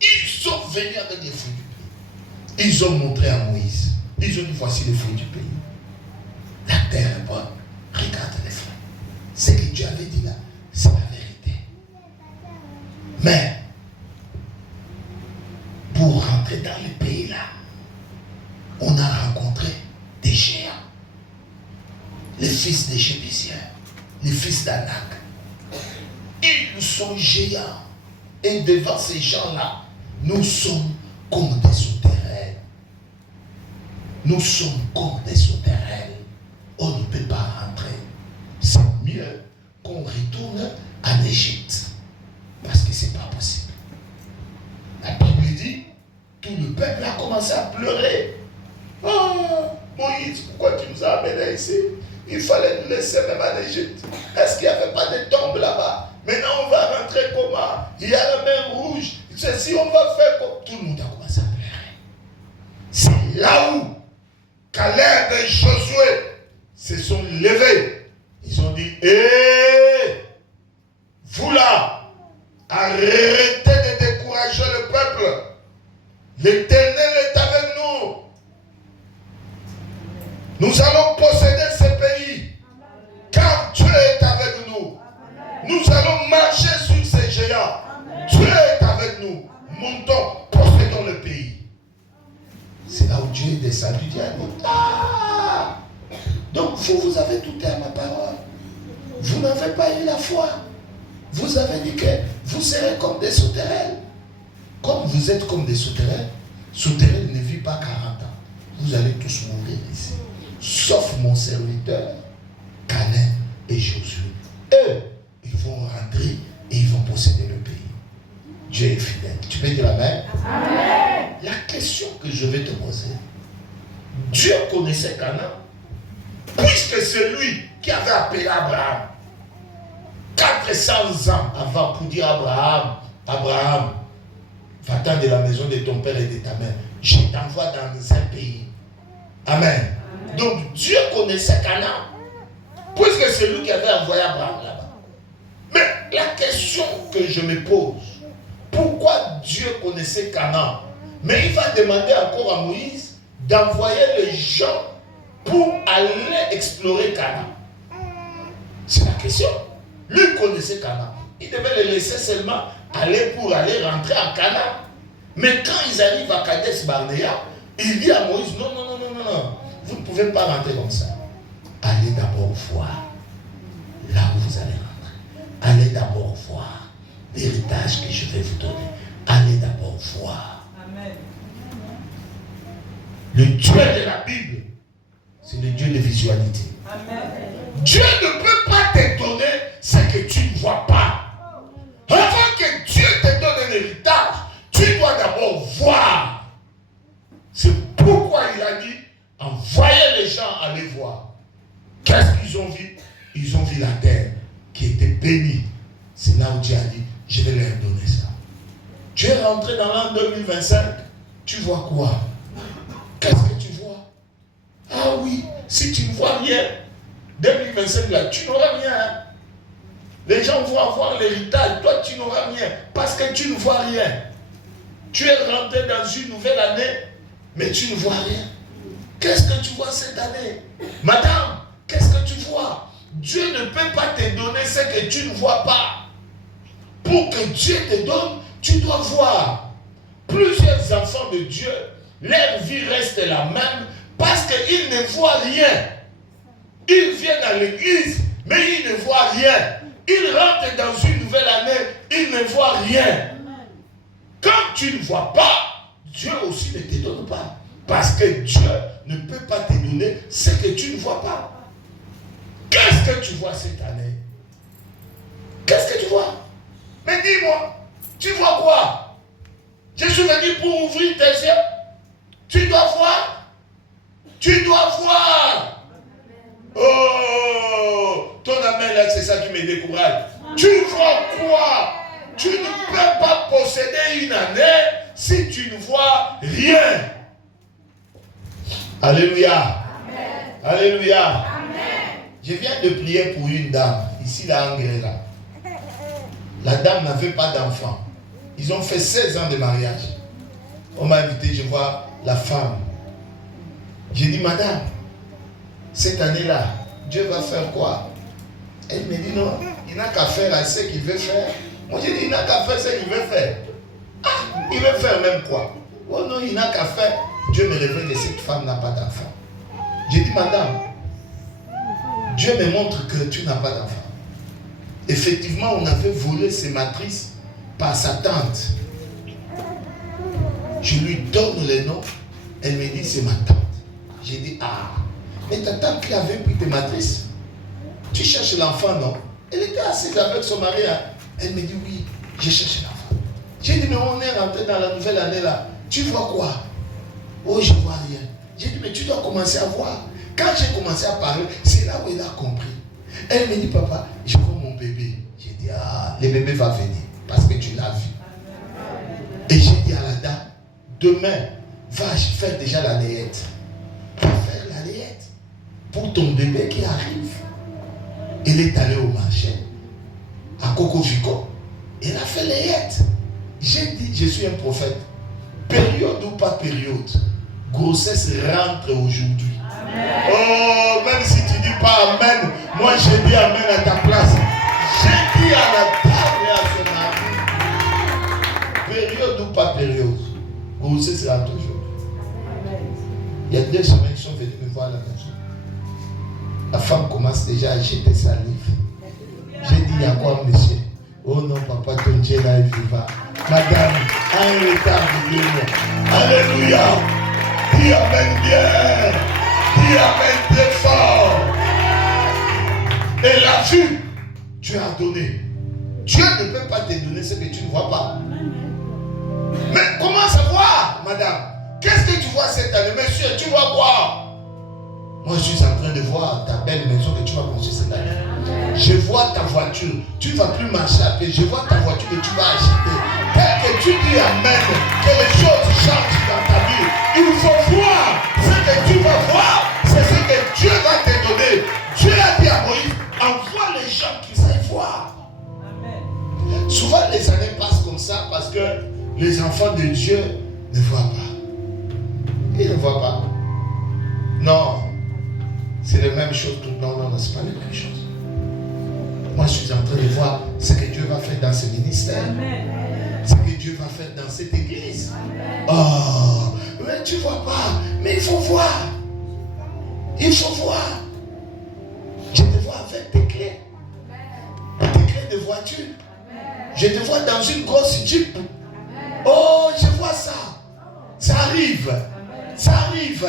Ils sont venus avec les fruits du pays. Ils ont montré à Moïse. Ils ont dit, voici les fruits du pays. La terre est bonne. Regarde les fruits. Ce que Dieu avait dit là, c'est la vérité. Mais, pour rentrer dans le pays là, on a rencontré des géants. Les fils des Jébésiens, les fils d'Anak. Ils sont géants. Et devant ces gens-là, nous sommes comme des sauterelles. Nous sommes comme des sauterelles. On ne peut pas rentrer. C'est mieux qu'on retourne en Égypte. Parce que ce n'est pas possible. La Bible dit, tout le peuple a commencé à pleurer. Oh, Moïse, pourquoi tu nous as amenés ici? Il fallait nous laisser même en Égypte. Est-ce qu'il n'y avait pas de tombes là-bas? Maintenant, on va rentrer comment? Il y a la mer rouge. Si on va faire comme... Tout le monde a commencé à pleurer. C'est là où Caleb et Josué se sont levés. Ils ont dit, hé, vous là, arrêtez de décourager le peuple. L'Éternel est avec nous. Nous allons posséder ce pays. Car Dieu est avec nous. Nous allons marcher sur ces géants. Dieu est avec nous. Montons, possédons le pays. C'est là où Dieu est descendu. Dieu a dit, ah! Donc vous avez douté à ma parole. Vous n'avez pas eu la foi. Vous avez dit que vous serez comme des sauterelles. Comme vous êtes comme des sauterelles, sauterelles ne vit pas 40 ans. Vous allez tous mourir ici. Sauf mon serviteur, Caleb et Josué. Eux, ils vont rentrer et ils vont posséder le pays. Dieu est fidèle. Tu peux dire amen? Amen. La question que je vais te poser, Dieu connaissait Canaan, puisque c'est lui qui avait appelé Abraham 400 ans avant pour dire Abraham, Abraham, va-t'en de la maison de ton père et de ta mère. Je t'envoie dans un pays. Amen. Donc Dieu connaissait Canaan, puisque c'est lui qui avait envoyé Abraham là-bas. Mais la question que je me pose, pourquoi Dieu connaissait Canaan, mais il va demander encore à Moïse d'envoyer les gens pour aller explorer Canaan? C'est la question. Lui connaissait Canaan. Il devait les laisser seulement aller pour aller rentrer en Canaan. Mais quand ils arrivent à Kadesh Barnea, il dit à Moïse, non, non, non, non, non, non. Vous ne pouvez pas rentrer comme ça. Allez d'abord voir là où vous allez rentrer. Allez d'abord voir l'héritage que je vais vous donner. Allez d'abord voir. Amen. Le Dieu de la Bible, c'est le Dieu de visualité. Amen. Dieu ne peut pas te donner ce que tu ne vois pas. Avant que Dieu te donne un héritage, tu dois d'abord voir. C'est pourquoi il a dit, envoyez les gens aller voir. Qu'est-ce qu'ils ont vu? Ils ont vu la terre qui était bénie. C'est là où Dieu a dit, je vais leur donner ça. Tu es rentré dans l'an 2025, tu vois quoi? Qu'est-ce que tu vois? Ah oui, si tu ne vois rien, 2025 là, tu n'auras rien. Hein? Les gens vont avoir l'héritage, toi tu n'auras rien, parce que tu ne vois rien. Tu es rentré dans une nouvelle année, mais tu ne vois rien. Qu'est-ce que tu vois cette année? Madame, qu'est-ce que tu vois? Dieu ne peut pas te donner ce que tu ne vois pas. Pour que Dieu te donne, tu dois voir. Plusieurs enfants de Dieu leur vie reste la même parce qu'ils ne voient rien. Ils viennent à l'église, mais ils ne voient rien. Ils rentrent dans une nouvelle année, ils ne voient rien. Quand tu ne vois pas, Dieu aussi ne te donne pas. Parce que Dieu ne peut pas te donner ce que tu ne vois pas. Qu'est-ce que tu vois cette année? Qu'est-ce que tu vois? Mais dis-moi, tu vois quoi? Je suis venu pour ouvrir tes yeux. Tu dois voir. Tu dois voir. Oh, ton amen là, c'est ça qui me décourage. Tu vois quoi? Tu ne peux pas posséder une année si tu ne vois rien. Alléluia. Amen. Alléluia. Amen. Je viens de prier pour une dame, ici là, en Grela. La dame n'avait pas d'enfant. Ils ont fait 16 ans de mariage. On m'a invité, je vois la femme. J'ai dit, madame, cette année-là, Dieu va faire quoi? Elle me dit, non, il n'a qu'à faire à ce qu'il veut faire. Moi, j'ai dit, il n'a qu'à faire ce qu'il veut faire. Ah, il veut faire même quoi? Oh non, il n'a qu'à faire. Dieu me révèle que cette femme n'a pas d'enfant. J'ai dit, madame, Dieu me montre que tu n'as pas d'enfant. Effectivement, on avait volé ses matrices par sa tante. Je lui donne le nom. Elle me dit, c'est ma tante. J'ai dit, ah, mais ta tante qui avait pris tes matrices, tu cherches l'enfant, non? Elle était assise avec son mari. Hein? Elle me dit, oui, je cherche l'enfant. J'ai dit, mais on est rentré dans la nouvelle année là. Tu vois quoi? Oh, je ne vois rien. J'ai dit, mais tu dois commencer à voir. Quand j'ai commencé à parler, c'est là où elle a compris. Elle me dit, papa, je vois mon bébé. J'ai dit, ah, le bébé va venir parce que tu l'as vu. Et j'ai dit à la dame, demain, va faire déjà la layette. Va faire la layette pour ton bébé qui arrive. Elle est allée au marché, à Coco Vico. Elle a fait layette. J'ai dit, je suis un prophète. Période ou pas période, grossesse rentre aujourd'hui. Amen. Oh, même si tu dis pas amen, moi j'ai dit amen à ta place. J'ai dit à la table et à son mari, période ou pas période, grossesse rentre aujourd'hui. Il y a 2 semaines, ils sont venus me voir à la maison. La femme commence déjà à jeter sa livre. J'ai dit, il y a quoi, monsieur? Oh non, papa, ton Dieu là est vivant. Madame, un retard de 2 mois. Alléluia. Dis amen bien. Dis amen très fort. Et la vue, Dieu a donné. Dieu ne peut pas te donner ce que tu ne vois pas. Mais comment savoir, madame? Qu'est-ce que tu vois cette année? Monsieur, tu vois quoi? Moi, je suis en train de voir ta belle maison que tu vas construire cette année. Je vois ta voiture. Tu ne vas plus marcher à pied. Je vois ta voiture que tu vas acheter. Tel que tu dis amen, que les choses changent dans ta vie. Il faut voir. Ce que tu vas voir, c'est ce que Dieu va te donner. Dieu a dit à Moïse, envoie les gens qui savent voir. Amen. Souvent, les années passent comme ça parce que les enfants de Dieu ne voient pas. Ils ne voient pas. Non. C'est la même chose. Non, c'est pas la même chose. Moi, je suis en train de voir ce que Dieu va faire dans ce ministère. Amen. Ce que Dieu va faire dans cette église. Amen. Oh, mais tu ne vois pas. Mais il faut voir. Il faut voir. Je te vois avec tes clés. Tes clés de voiture. Amen. Je te vois dans une grosse Jeep. Amen. Oh, je vois ça. Ça arrive. Amen. Ça arrive.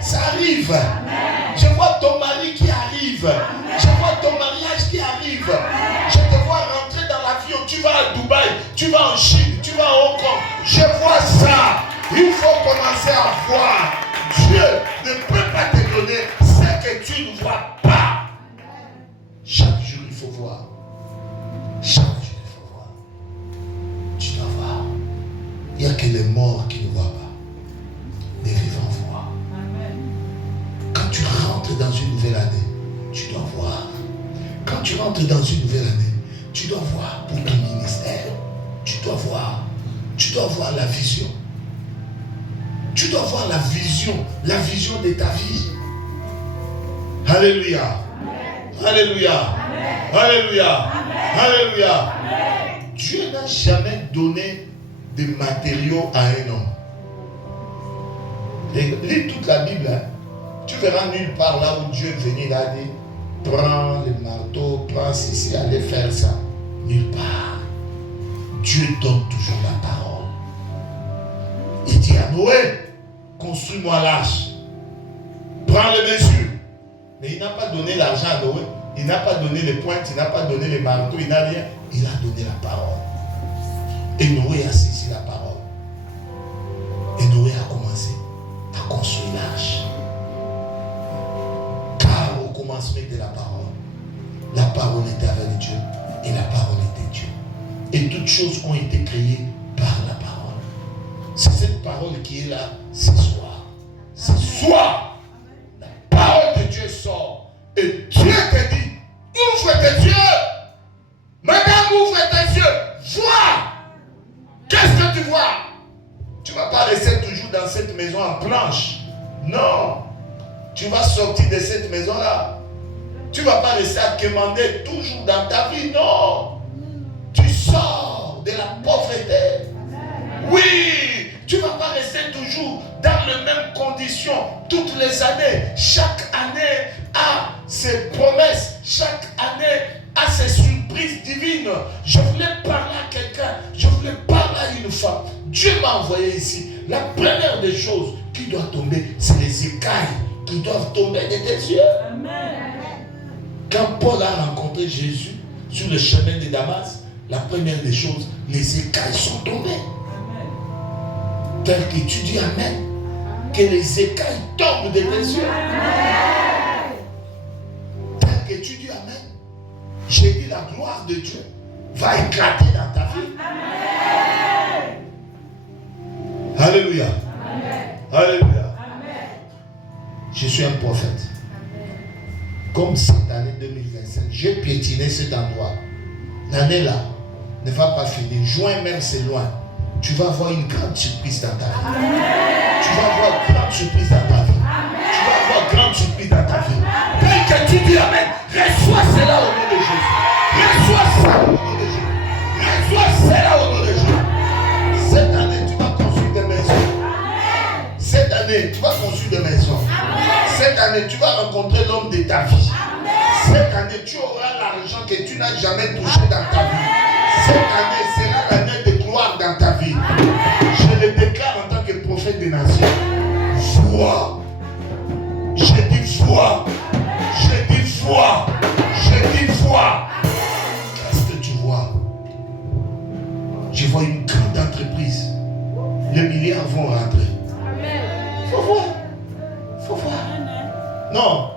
Ça arrive. Amen. Je vois ton mari qui arrive. Amen. Je vois ton mariage qui arrive. Amen. Je te vois rentrer dans l'avion. Tu vas à Dubaï. Tu vas en Chine. Tu vas à Hong Kong. Je vois ça. Il faut commencer à voir. Dieu ne peut pas te donner ce que tu ne vois pas. Chaque jour, il faut voir. Chaque jour, il faut voir. Tu dois voir. Il n'y a que les morts qui ne voient pas. Les vivants voient. Quand tu rentres dans une nouvelle année, tu dois voir. Quand tu rentres dans une nouvelle année, tu dois voir pour ton ministère. Tu dois voir. Tu dois voir la vision. Tu dois voir la vision de ta vie. Alléluia. Amen. Alléluia. Amen. Alléluia. Amen. Alléluia. Amen. Dieu n'a jamais donné de matériaux à un homme. Lis toute la Bible. Hein. Tu verras nulle part là où Dieu est venu, il a dit prends le marteau, prends ceci, allez faire ça. Nulle part. Dieu donne toujours la parole. Il dit à Noé, construis-moi l'arche. Prends les mesures. Mais il n'a pas donné l'argent à Noé. Il n'a pas donné les pointes, il n'a pas donné les marteaux, il n'a rien. Il a donné la parole. Et Noé a saisi la parole. Et Noé a commencé à construire l'arche. Car au commencement de la parole était avec Dieu et la parole était Dieu. Et toutes choses ont été créées par la parole. C'est cette parole qui est là ce soir. Ce soir, la parole de Dieu sort. Et Dieu te dit, ouvre tes yeux. Madame, ouvre tes yeux. Vois. Qu'est-ce que tu vois? Tu ne vas pas rester toujours dans cette maison en planche. Non. Tu vas sortir de cette maison-là. Tu ne vas pas rester à quémander toujours dans ta vie. Non. Tu sors de la pauvreté. Oui. Tu ne vas pas rester toujours dans les mêmes conditions toutes les années. Chaque année a ses promesses. Chaque année a ses surprises divines. Je voulais parler à quelqu'un. Je voulais parler à une femme. Dieu m'a envoyé ici. La première des choses qui doit tomber, c'est les écailles qui doivent tomber de tes yeux. Amen. Quand Paul a rencontré Jésus sur le chemin de Damas, la première des choses, les écailles sont tombées. Tel que tu dis Amen, que les écailles tombent de tes yeux. Amen. Tel que tu dis Amen, j'ai dit la gloire de Dieu va éclater dans ta vie. Amen. Alléluia. Amen. Alléluia. Amen. Je suis un prophète. Amen. Comme cette année 2025, j'ai piétiné cet endroit. L'année là ne va pas finir. Juin même c'est loin. Tu vas avoir une grande surprise dans ta vie. Amen. Tu vas avoir une grande surprise dans ta vie. Amen. Tu vas avoir une grande surprise dans ta vie. Dès que tu dis Amen, reçois cela au nom de Jésus. Reçois ça au nom de Jésus. Reçois cela au nom de Jésus. Cette année, tu vas construire des maisons. Amen. Cette année, tu vas construire des maisons. Amen. Cette année, tu vas rencontrer l'homme de ta vie. Amen. Cette année, tu auras l'argent que tu n'as jamais touché dans ta vie. Cette année sera l'année de gloire dans ta vie. Je le déclare en tant que prophète des nations. Vois. Je dis vois. Je dis vois. Je dis vois. Qu'est-ce que tu vois? Je vois une grande entreprise. Les milliards vont rentrer. Faut voir. Faut voir. Non.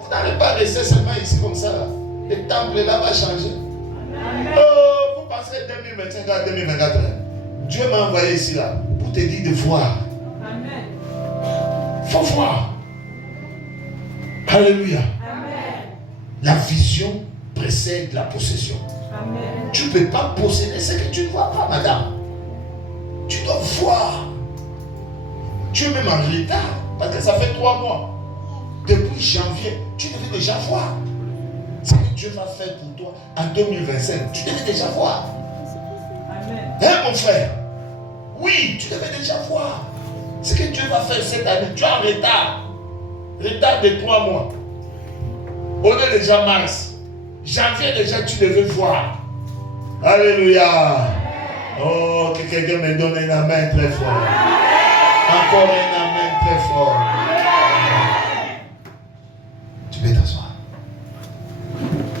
Vous n'allez pas laisser seulement ici comme ça. Là. Le temple là va changer. Oh, vous pensez 2025 à 2024. Dieu m'a envoyé ici là pour te dire de voir. Amen. Faut voir. Alléluia. Amen. La vision précède la possession. Amen. Tu ne peux pas posséder ce que tu ne vois pas, madame. Tu dois voir. Tu es même en retard parce que ça fait 3 mois. Depuis janvier, tu devais déjà voir ce que Dieu va faire pour toi en 2025. Tu devais déjà voir. Amen. Hein, mon frère? Oui, tu devais déjà voir ce que Dieu va faire cette année. Tu es en retard. Retard de 3 mois. On est déjà mars. Janvier déjà, tu devais voir. Alléluia. Oh, que quelqu'un me donne un amen très fort. Encore un amen très fort. Tu peux t'asseoir.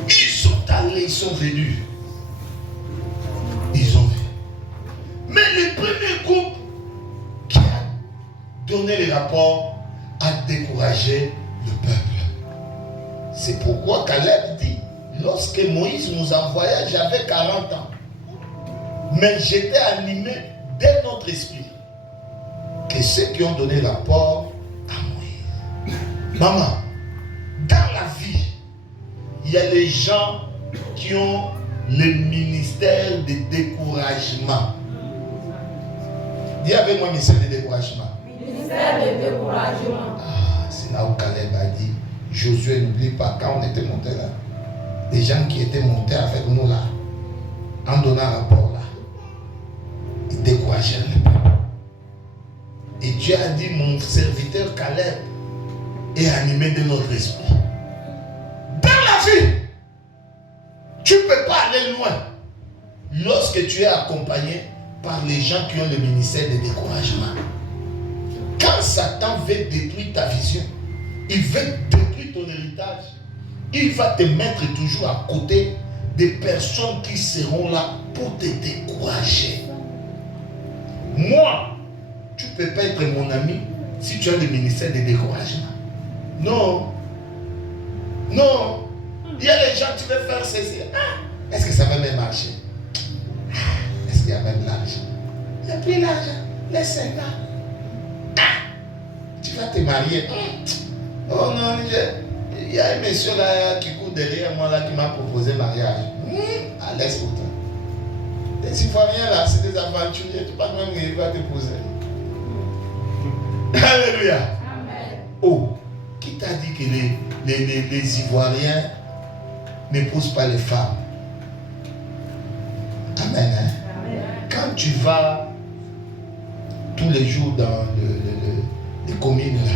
Ils sont allés, ils sont venus. Ils ont vu. Mais le premier groupe qui a donné les rapports a découragé le peuple. C'est pourquoi Caleb dit, lorsque Moïse nous envoya, j'avais 40 ans. Mais j'étais animé d'un autre esprit que ceux qui ont donné rapport à Moïse. Maman, dans la vie, il y a les gens qui ont le ministère de découragement. Dis avec moi, ministère de découragement. Ministère de découragement. Ah, c'est là où Caleb a dit, Josué, n'oublie pas, quand on était monté là, les gens qui étaient montés avec nous là, en donnant rapport là, ils décourageaient le peuple. Et Dieu a dit, mon serviteur Caleb est animé de notre esprit. Dans la vie, tu ne peux pas aller loin lorsque tu es accompagné par les gens qui ont le ministère de découragement. Quand Satan veut détruire ta vision, il veut détruire ton héritage, il va te mettre toujours à côté des personnes qui seront là pour te décourager. Moi, tu ne peux pas être mon ami si tu as le ministère de découragement. Non. Non. Il y a des gens qui veulent faire ceci. Est-ce que ça va même marcher? Est-ce qu'il y a même l'argent? Il n'y a plus l'argent. Laisse-le là. Tu vas te marier. Oh non, il y a un monsieur là qui court derrière moi là qui m'a proposé mariage. Laisse pour toi. Les Ivoiriens là, c'est des aventuriers. Tu ne peux pas même arriver à te poser. Alléluia. Amen. Oh, qui t'a dit que les Ivoiriens n'épousent pas les femmes? Amen. Hein? Amen. Quand tu vas tous les jours dans les communes là,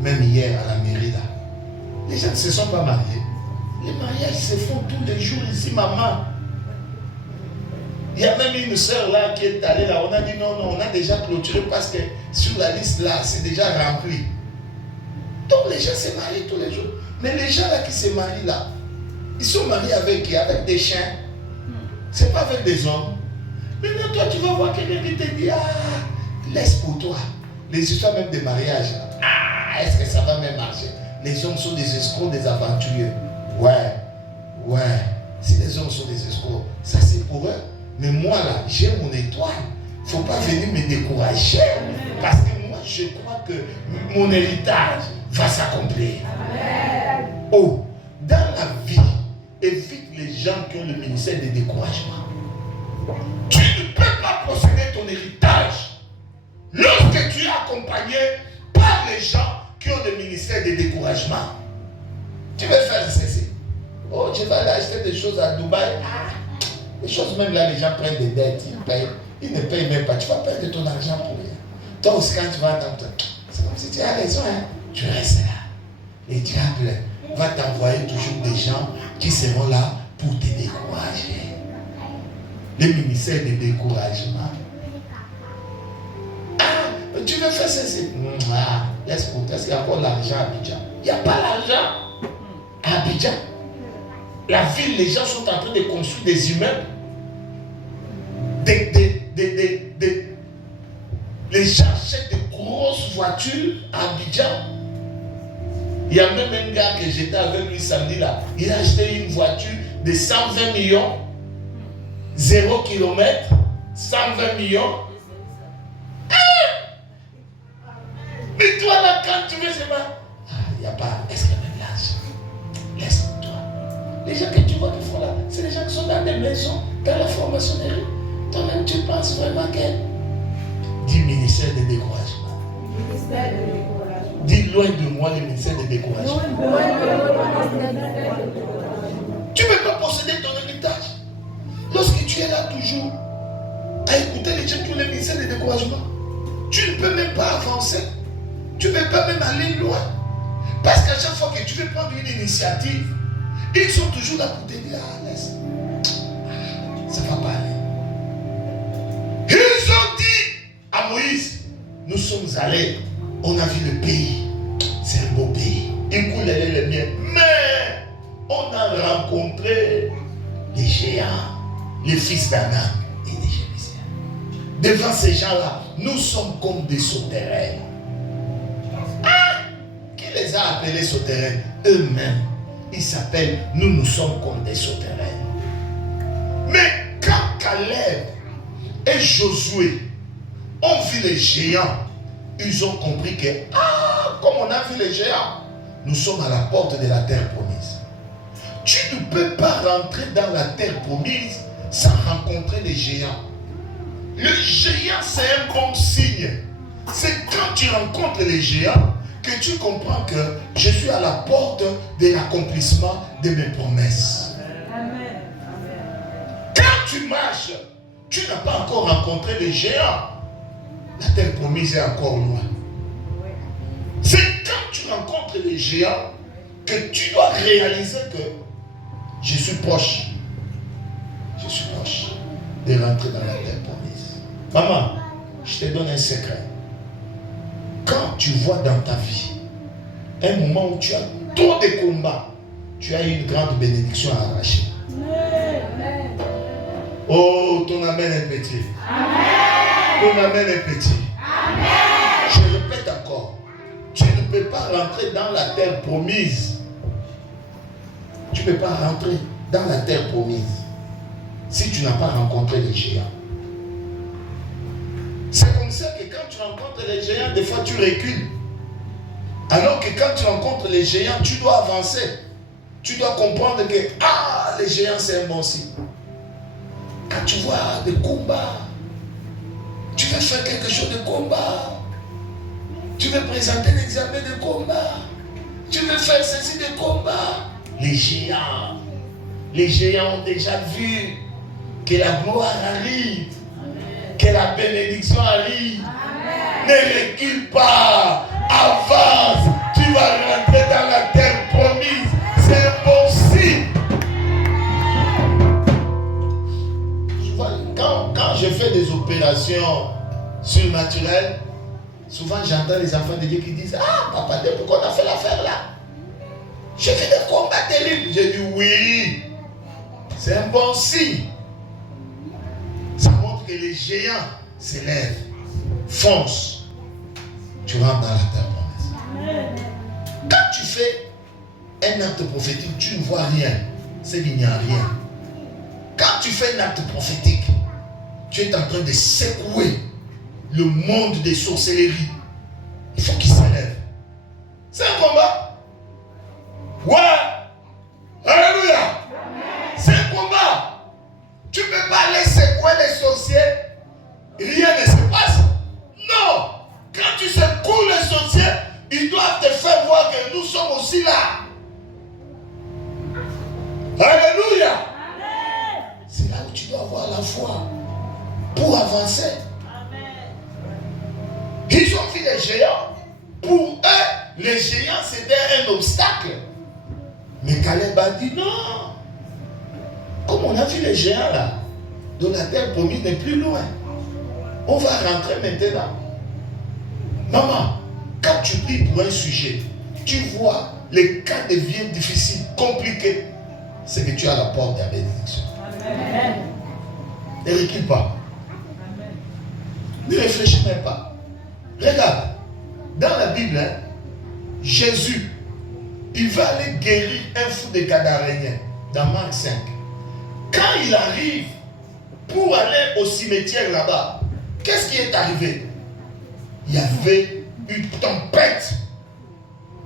même hier à la mairie là, les gens ne se sont pas mariés. Les mariages se font tous les jours ici, maman. Il y a même une soeur là qui est allée là, on a dit non, on a déjà clôturé parce que sur la liste là, c'est déjà rempli. Donc les gens se marient tous les jours. Mais les gens là qui se marient là, ils sont mariés avec qui? Avec des chiens. C'est pas avec des hommes. Maintenant toi tu vas voir quelqu'un qui te dit, laisse pour toi. Les histoires même de mariage, est-ce que ça va même marcher? Les hommes sont des escrocs, des aventuriers. Ouais. Si les hommes sont des escrocs, ça c'est pour eux. Mais moi là, j'ai mon étoile. Il ne faut pas venir me décourager. Parce que moi, je crois que mon héritage va s'accomplir. Oh, dans la vie, évite les gens qui ont le ministère de découragement. Tu ne peux pas posséder ton héritage lorsque tu es accompagné par les gens qui ont le ministère de découragement. Tu veux faire ceci. Oh, tu vas aller acheter des choses à Dubaï. Les choses même là, les gens prennent des dettes, ils payent. Ils ne payent même pas. Tu vas perdre ton argent pour rien. Toi aussi, quand tu vas dans toi, c'est comme si tu as raison. Hein? Tu restes là. Les diables vont t'envoyer toujours des gens qui seront là pour te décourager. Les ministères de découragement. Tu veux faire ceci. Laisse pour toi. Est-ce qu'il y a encore l'argent à Abidjan? Il n'y a pas l'argent à Abidjan. La ville, les gens sont en train de construire des immeubles. Les gens achètent de grosses voitures à Abidjan. Il y a même un gars que j'étais avec lui samedi là. Il a acheté une voiture de 120 millions. 0 km. 120 millions. Mais toi là, quand tu veux, c'est pas. Il n'y a pas. Est-ce qu'il y a même l'argent? Laisse-moi toi. Les gens que tu vois qui font là, c'est les gens qui sont dans des maisons, dans la franc-maçonnerie. Toi-même, tu penses vraiment que. Dis ministère de découragement. Ministère de découragement. Dis loin de moi le ministère de découragement. Tu ne peux pas posséder ton héritage. Lorsque tu es là toujours à écouter les gens qui ont le ministère de découragement, tu ne peux même pas avancer. Tu ne peux pas même aller loin. Parce qu'à chaque fois que tu veux prendre une initiative, ils sont toujours là pour te dire, laisse. Ça ne va pas aller. Ils ont dit à Moïse, nous sommes allés, on a vu le pays. C'est un beau pays. Il coulait les miens. Mais on a rencontré les géants, les fils d'Anak et des Jébusiens. Devant ces gens-là, nous sommes comme des sauterelles. Qui les a appelés sauterelles? Eux-mêmes. Ils s'appellent, nous sommes comme des sauterelles. Mais quand Caleb et Josué ont vu les géants, ils ont compris que, comme on a vu les géants, nous sommes à la porte de la terre promise. Tu ne peux pas rentrer dans la terre promise sans rencontrer les géants. Le géant, c'est un bon signe. C'est quand tu rencontres les géants que tu comprends que je suis à la porte de l'accomplissement de mes promesses. Amen. Quand tu marches, tu n'as pas encore rencontré les géants. La terre promise promise est encore loin. C'est quand tu rencontres les géants que tu dois réaliser que je suis proche. Je suis proche de rentrer dans la terre promise. Maman, je te donne un secret. Quand tu vois dans ta vie un moment où tu as trop de combats, tu as une grande bénédiction à arracher. Oh, ton amen est petit. Ton amen est petit. Je répète encore. Tu ne peux pas rentrer dans la terre promise. Tu ne peux pas rentrer dans la terre promise si tu n'as pas rencontré les géants. C'est comme ça que quand tu rencontres les géants, des fois tu recules. Alors que quand tu rencontres les géants, tu dois avancer. Tu dois comprendre que les géants c'est un bon signe. Quand tu vois des combats, tu veux faire quelque chose de combat. Tu veux présenter l'examen de combat. Tu veux faire ceci de combat. Les géants ont déjà vu que la gloire arrive, que la bénédiction arrive. Amen. Ne recule pas, avance. Tu vas rentrer dans la terre promise. C'est un bon signe. Quand je fais des opérations surnaturelles, souvent j'entends les enfants de Dieu qui disent: ah, papa, pourquoi on a fait l'affaire là? J'ai fait des combats terribles. J'ai dit oui. C'est un bon signe. Ça montre que les géants s'élèvent. Fonce. Tu rentres dans la terre promise. Quand tu fais un acte prophétique, tu ne vois rien. C'est qu'il n'y a rien. Quand tu fais un acte prophétique, tu es en train de secouer le monde des sorcelleries. Il faut qu'il s'élève. C'est un combat. Ouais. Alléluia. C'est un combat. Tu ne peux pas aller secouer les sorciers. Rien ne se passe. Non. Quand tu secoues les sorciers, ils doivent te faire voir que nous sommes aussi là. Alléluia. C'est là où tu dois avoir la foi pour avancer. Ils ont vu les géants. Pour eux, les géants c'était un obstacle. Mais Caleb a dit non. Comme on a vu les géants là, dont la terre promise n'est plus loin, on va rentrer maintenant. Maman, quand tu pries pour un sujet, tu vois les cas deviennent difficiles, compliqués, c'est que tu as la porte de la bénédiction. Amen. Ne recule pas. Amen. Ne réfléchis même pas. Regarde, dans la Bible, Jésus, il va aller guérir un fou de Gadarénien dans Marc 5. Quand il arrive pour aller au cimetière là-bas, qu'est-ce qui est arrivé? Il y avait une tempête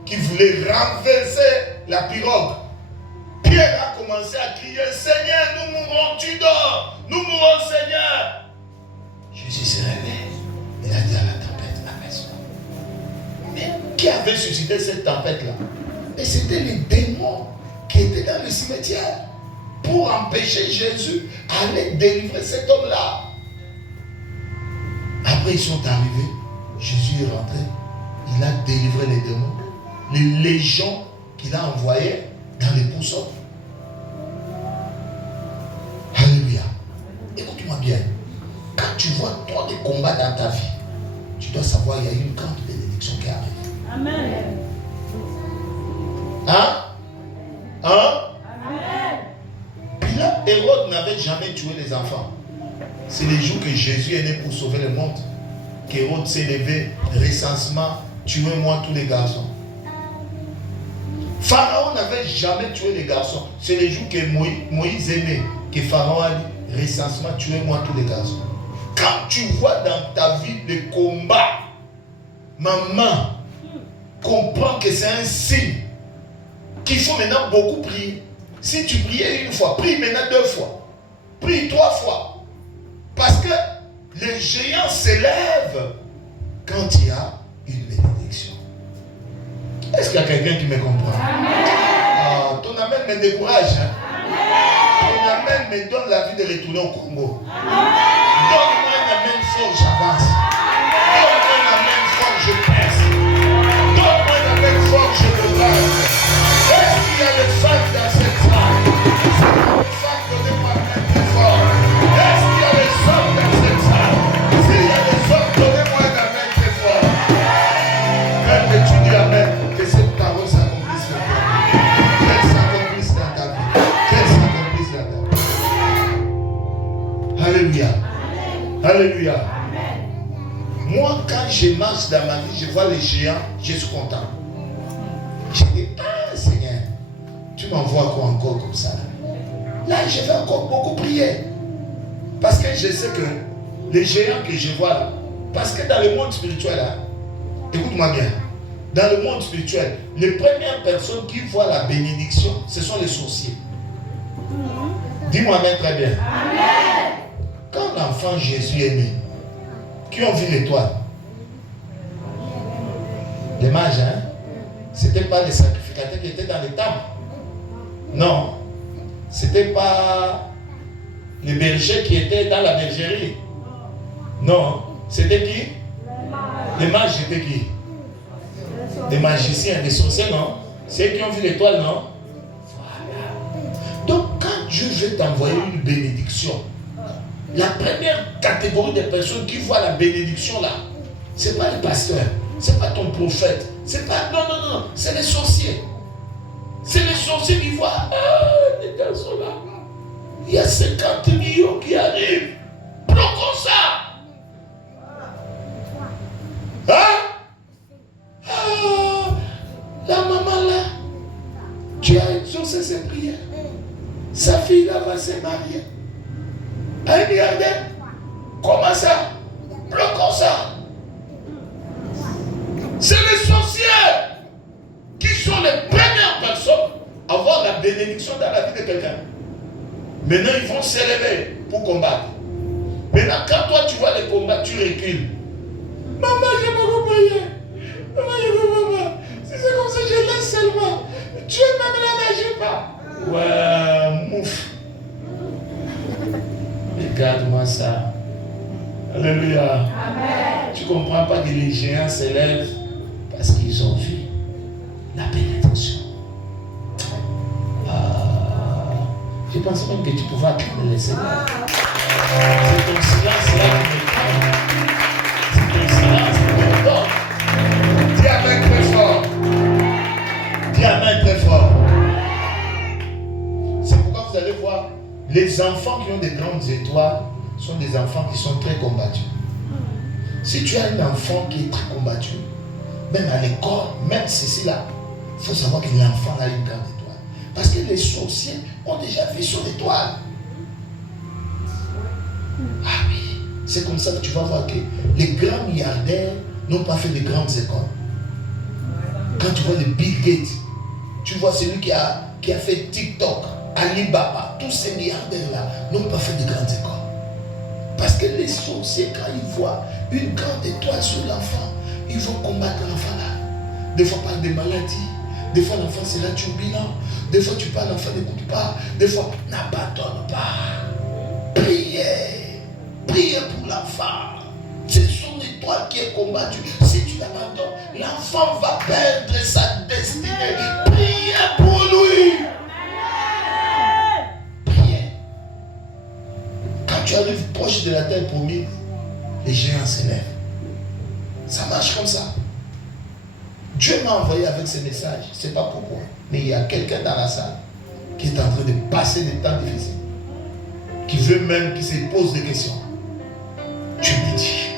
qui voulait renverser la pirogue. Pierre a commencé à crier: Seigneur, nous mourrons, tu dors, nous mourrons, Seigneur. Jésus s'est réveillé. Il a dit à la tempête: apaise-toi. Mais qui avait suscité cette tempête-là? Et c'était les démons qui étaient dans le cimetière pour empêcher Jésus d'aller délivrer cet homme-là. Après, ils sont arrivés. Jésus est rentré. Il a délivré les démons. Les légions qu'il a envoyées dans les poussons. Alléluia. Écoute-moi bien. Quand tu vois trop de combats dans ta vie, tu dois savoir qu'il y a une grande bénédiction qui arrive. Amen. Hein? Amen. Puis là, Hérode n'avait jamais tué les enfants. C'est les jours que Jésus est né pour sauver le monde qu'Hérode s'est levé, recensement, tuez-moi tous les garçons. Pharaon n'avait jamais tué les garçons. C'est les jours que Moïse est né, que Pharaon a dit, recensement, tuez-moi tous les garçons. Quand tu vois dans ta vie des combats, maman, comprends que c'est un signe qu'il faut maintenant beaucoup prier. Si tu priais une fois, prie maintenant 2 fois. Prie 3 fois. Parce que les géants s'élèvent quand il y a une bénédiction. Est-ce qu'il y a quelqu'un qui me comprend? Amen. Ton amen me décourage. Hein? Ton amen me donne la vie de retourner au Congo. Donne-moi un amen fort, j'avance. Donne-moi Moi, quand je marche dans ma vie, je vois les géants, je suis content. Je dis, ah Seigneur, tu m'envoies quoi encore comme ça? Là, je vais encore beaucoup prier. Parce que je sais que les géants que je vois là, parce que dans le monde spirituel, là, écoute-moi bien, dans le monde spirituel, les premières personnes qui voient la bénédiction, ce sont les sorciers. Dis-moi Amen très bien. Amen. Quand l'enfant Jésus est né, qui ont vu l'étoile? Les mages, hein? Ce n'était pas les sacrificateurs qui étaient dans les temples. Non. Ce n'était pas les bergers qui étaient dans la bergerie. Non. C'était qui? Les mages, c'était qui? Des magiciens, des sorciers, non? C'est eux qui ont vu l'étoile, non? Voilà. Donc, quand Dieu veut t'envoyer une bénédiction, la première catégorie de personnes qui voient la bénédiction là, ce n'est pas le pasteur, ce n'est pas ton prophète, c'est pas. Non, non, non, c'est les sorciers. C'est les sorciers qui voient, ah, les gars sont là. Il y a 50 millions qui arrivent. Bloquons ça. Hein? Ah, la maman là, tu as exaucé ses prières. Sa fille là va se marier. Un milliardaire. Comment ça? Bloquons ça. C'est les sorciers qui sont les premières personnes à avoir la bénédiction dans la vie de quelqu'un. Maintenant, ils vont s'élever pour combattre. Maintenant, quand toi tu vois les combats, tu recules. Maman, j'ai beaucoup prié. Maman, j'ai beaucoup prié. Si c'est comme ça, je laisse seulement. Dieu même là n'agit pas. Ouais, mouf. Regarde-moi ça. Alléluia. Amen. Tu ne comprends pas que les géants s'élèvent parce qu'ils ont vu la bénédiction. Je pensais même que tu pouvais acclamer le Seigneur. C'est ton silence là qui me parle. C'est ton silence qui me donne. Dis Amen très fort. Dis Amen très fort. C'est pourquoi vous allez voir, les enfants qui ont des grandes étoiles sont des enfants qui sont très combattus. Si tu as un enfant qui est très combattu, même à l'école, même ceci là, il faut savoir que l'enfant a une grande étoile. Parce que les sorciers ont déjà vu sur l'étoile. Ah oui, c'est comme ça que tu vas voir que les grands milliardaires n'ont pas fait de grandes écoles. Quand tu vois le Bill Gates, tu vois celui qui a fait TikTok, Alibaba, tous ces milliardaires-là n'ont pas fait de grandes écoles. Parce que les sorciers, quand ils voient une grande étoile sur l'enfant, ils vont combattre l'enfant là. Des fois par des maladies, des fois l'enfant sera turbulent, des fois tu parles, l'enfant n'écoute pas, des fois n'abandonne pas. Priez, priez pour l'enfant. C'est son étoile qui est combattue. Si tu l'abandonnes, l'enfant va perdre sa destinée. Priez pour lui. Priez. Quand tu arrives proche de la terre promise, les géants s'élèvent. Ça marche comme ça. Dieu m'a envoyé avec ce message. Je ne sais pas pourquoi. Mais il y a quelqu'un dans la salle qui est en train de passer des temps difficiles. Qui veut même, qui se pose des questions. Dieu me dit,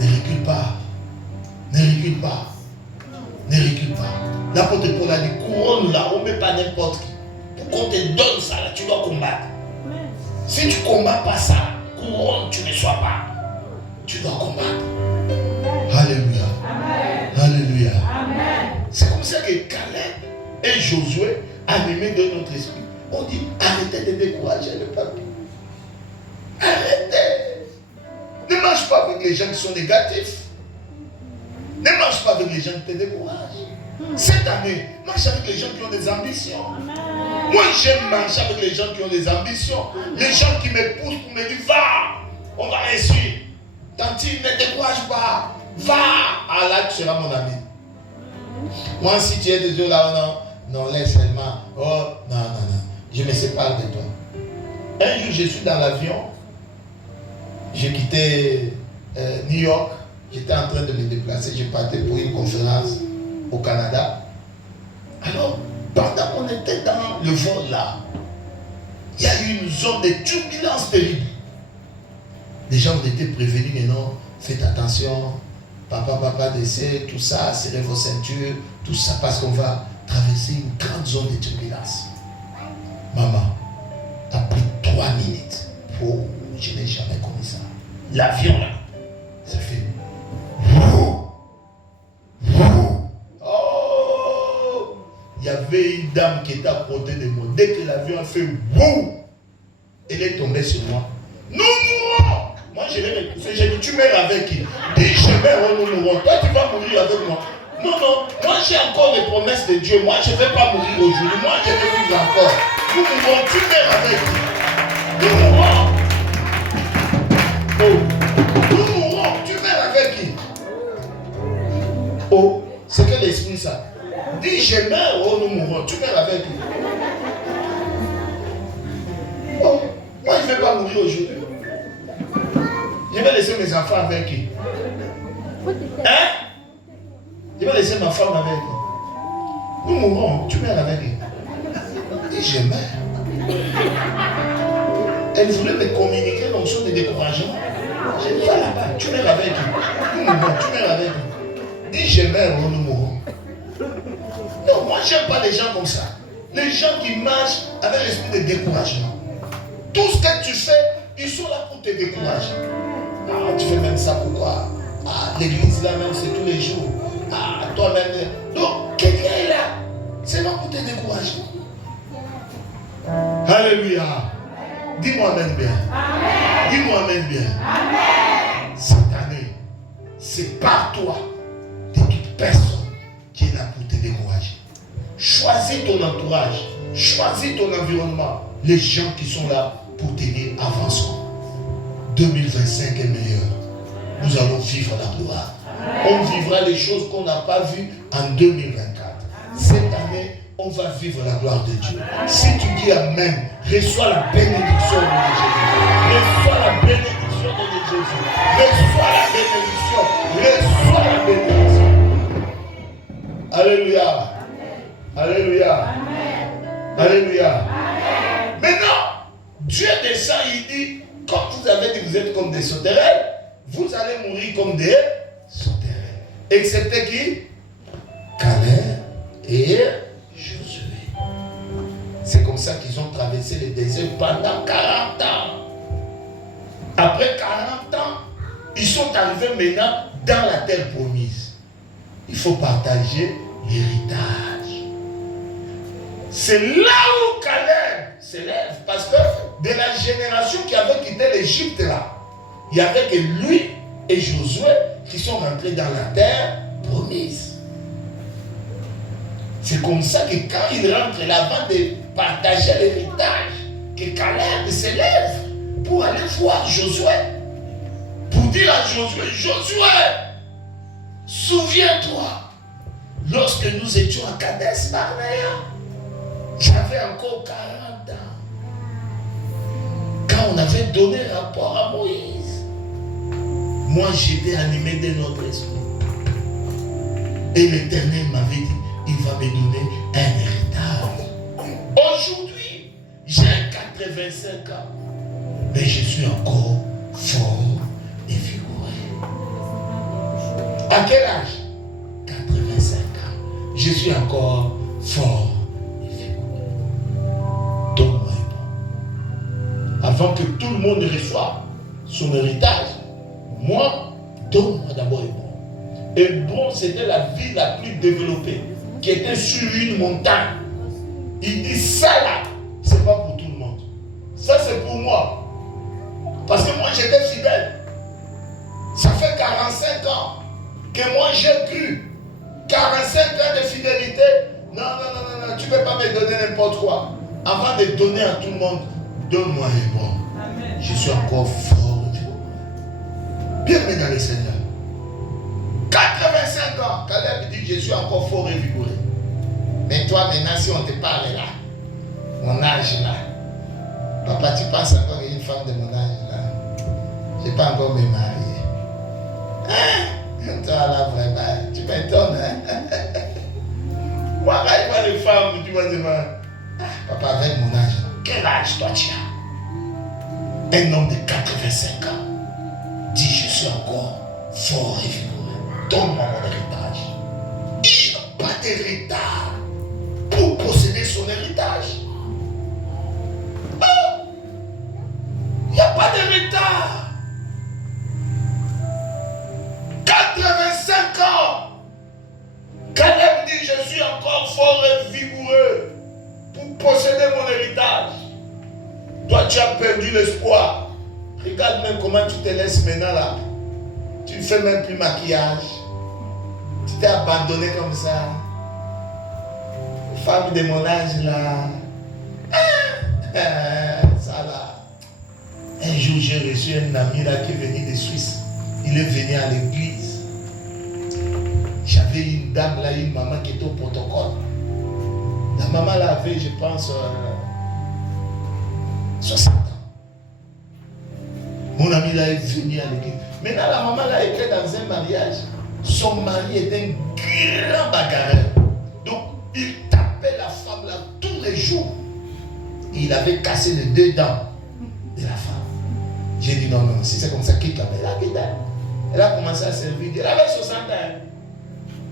ne recule pas. Ne recule pas. Ne recule pas. L'apôtre Paul a dit, couronne là, on ne met pas n'importe qui. Pour qu'on te donne ça là, tu dois combattre. Si tu ne combats pas ça, couronne, tu ne sois pas. Tu dois combattre. Alléluia. Amen. Alléluia. Amen. C'est comme ça que Caleb et Josué, animés de notre esprit, ont dit, arrêtez de décourager le peuple. Arrêtez. Ne marche pas avec les gens qui sont négatifs. Ne marche pas avec les gens qui te découragent. Cette année, marche avec les gens qui ont des ambitions. Moi, j'aime marcher avec les gens qui ont des ambitions. Les gens qui me poussent pour me dire, va, on va réussir. Tanti, ne décourage pas. Va. Ah là, tu seras mon ami. Moi, si tu es désolé là, non, laisse seulement. Oh, non. Je me sépare de toi. Un jour, je suis dans l'avion. J'ai quitté New York. J'étais en train de me déplacer. Je partais pour une conférence au Canada. Alors, pendant qu'on était dans le vol là, il y a eu une zone de turbulence terrible. Les gens ont été prévenus, mais non, faites attention. Papa décès, tout ça, serrez vos ceintures, tout ça, parce qu'on va traverser une grande zone de turbulence. Maman a pris 3 minutes. Oh, je n'ai jamais connu ça. L'avion là, ça fait. Oh, il y avait une dame qui était à côté de moi. Dès que l'avion a fait boum, elle est tombée sur moi. Nous mourrons! Moi, j'ai dit, tu meurs avec qui? Dis, je meurs, nous mourrons. Toi, tu vas mourir avec moi. Non, moi, j'ai encore les promesses de Dieu. Moi, je ne vais pas mourir aujourd'hui. Moi, je vais vivre encore. Nous mourrons, tu meurs avec qui? Nous mourrons. Oh, nous mourrons, tu meurs avec qui? Oh, c'est quel esprit ça? Dis, je meurs, oh, nous mourrons. Tu meurs avec qui? Oh, moi, je ne vais pas mourir aujourd'hui. Je vais laisser mes enfants avec qui? Hein? Je vais laisser ma femme avec qui? Nous mourrons, tu meurs avec qui? Et je meurs. Elle voulait me communiquer l'onction de découragement. J'ai dit, va là-bas, tu meurs avec qui? Nous mourrons, tu meurs avec qui? Dis, je meurs, nous mourrons. Non, moi, je n'aime pas les gens comme ça. Les gens qui marchent avec l'esprit de découragement. Tout ce que tu fais, ils sont là pour te décourager. Ah, tu fais même ça pourquoi? Ah, l'église là même, c'est tous les jours. Ah, toi-même. Donc, quelqu'un est là. C'est là pour te décourager. Alléluia. Dis-moi amen bien. Amen. Dis-moi amen bien. Amen. Cette année, c'est par toi, de toute personne qui est là pour te décourager. Choisis ton entourage. Choisis ton environnement. Les gens qui sont là pour t'aider, avançons. 2025 est meilleur. Nous allons vivre la gloire. On vivra les choses qu'on n'a pas vues en 2024. Cette année, on va vivre la gloire de Dieu. Si tu dis Amen, reçois la bénédiction de Jésus. Reçois la bénédiction de Jésus. Reçois la bénédiction. Reçois la bénédiction. Alléluia. Alléluia. Alléluia. Maintenant, Dieu descend, il dit, comme vous avez dit, vous êtes comme des sauterelles, vous allez mourir comme des sauterelles. Excepté qui? Caleb et Josué. C'est comme ça qu'ils ont traversé le désert pendant 40 ans. Après 40 ans, ils sont arrivés maintenant dans la terre promise. Il faut partager l'héritage. C'est là où Caleb s'élève, parce que de la génération qui avait quitté l'Égypte là, il y avait que lui et Josué qui sont rentrés dans la terre promise. C'est comme ça que quand il rentre là, avant de partager l'héritage, que Caleb s'élève pour aller voir Josué, pour dire à Josué, Josué, souviens-toi, lorsque nous étions à Kadesh Barnea, j'avais encore 40 ans. Quand on avait donné rapport à Moïse, moi j'étais animé de notre esprit. Et l'Éternel m'avait dit, il va me donner un héritage. Aujourd'hui, j'ai 85 ans, mais je suis encore fort et vigoureux. À quel âge? 85 ans. Je suis encore fort. Avant que tout le monde reçoive son héritage, moi, donne-moi d'abord Hébron. Hébron, c'était la ville la plus développée, qui était sur une montagne. Il dit, ça là, c'est pas pour tout le monde. Ça, c'est pour moi. Parce que moi, j'étais fidèle. Ça fait 45 ans que moi, j'ai cru. 45 ans de fidélité. Non, tu ne peux pas me donner n'importe quoi. Avant de donner à tout le monde, donne-moi Hébron. Je suis encore fort. Bienvenue dans le Seigneur. 85 ans. Caleb dit, je suis encore fort et vigoureux. Mais toi, maintenant, si on te parle là, mon âge là, papa, tu penses encore à une femme de mon âge là? Je n'ai pas encore me marier. Hein? Toi là, vraiment, tu m'étonnes. Hein? Moi, quand je vois les femmes, tu vas dire, papa, avec mon âge, quel âge toi tu as? Un homme de 85 ans dit, je suis encore fort et vigoureux. Donne-moi mon héritage. Il n'y a pas d'héritage pour posséder son héritage. Il n'y a pas d'héritage. 85 ans. Caleb dit, je suis encore fort et vigoureux pour posséder mon héritage. Toi, tu as perdu l'espoir. Regarde même comment tu te laisses maintenant là. Tu ne fais même plus maquillage. Tu t'es abandonné comme ça. Femme de mon âge là. Ça là. Un jour, j'ai reçu un ami là qui est venu de Suisse. Il est venu à l'église. J'avais une dame là, une maman qui était au protocole. La maman là avait, je pense, 60 ans. Mon ami là est venu à l'église. Maintenant, la maman là était dans un mariage. Son mari était un grand bagarreur. Donc, il tapait la femme là tous les jours. Il avait cassé les 2 dents de la femme. J'ai dit non, non, si c'est comme ça, quitte la belle. Elle a quitté. Elle a commencé à servir. Elle avait 60 ans.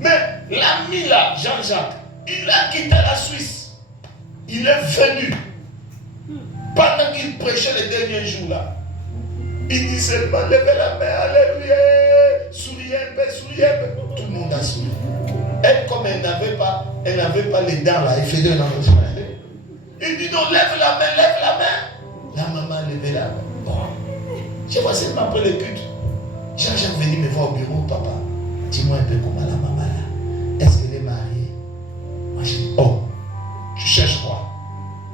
Mais l'ami là, Jean-Jacques, il a quitté la Suisse. Il est venu. Pendant qu'il prêchait les derniers jours là, il dit seulement, levez la main, alléluia, souriez un peu, souriez un peu. Tout le monde a souri. Elle, comme elle n'avait pas les dents là, elle faisait un enregistrement. Il dit non, lève la main, lève la main. La maman levait la main. Bon, je vois seulement après le culte. Jean-Jacques venu me voir au bureau, papa. Dis-moi un peu comment la maman là. Est-ce qu'elle est mariée? Moi je dis, oh, tu cherches quoi?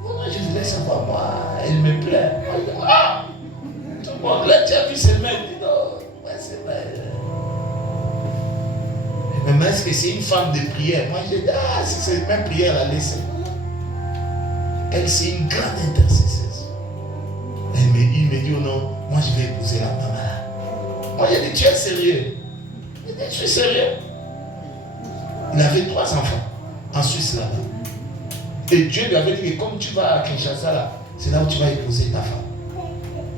Non, je voulais savoir, moi, elle me plaît. Moi, je dis, ah! Tout le monde, là, tu as vu ses mains? Il dit, non, ouais, c'est vrai. Mais est-ce que c'est une femme de prière? Moi, je dis, ah, si c'est une même prière, la laisse. Elle, c'est une grande intercesseuse. Il me dit, oh non, moi, je vais épouser la maman là. Moi, j'ai dit, tu es sérieux? Il dit, je suis sérieux. Il avait 3 enfants en Suisse là-bas. Et Dieu lui avait dit que comme tu vas à Kinshasa là, c'est là où tu vas épouser ta femme.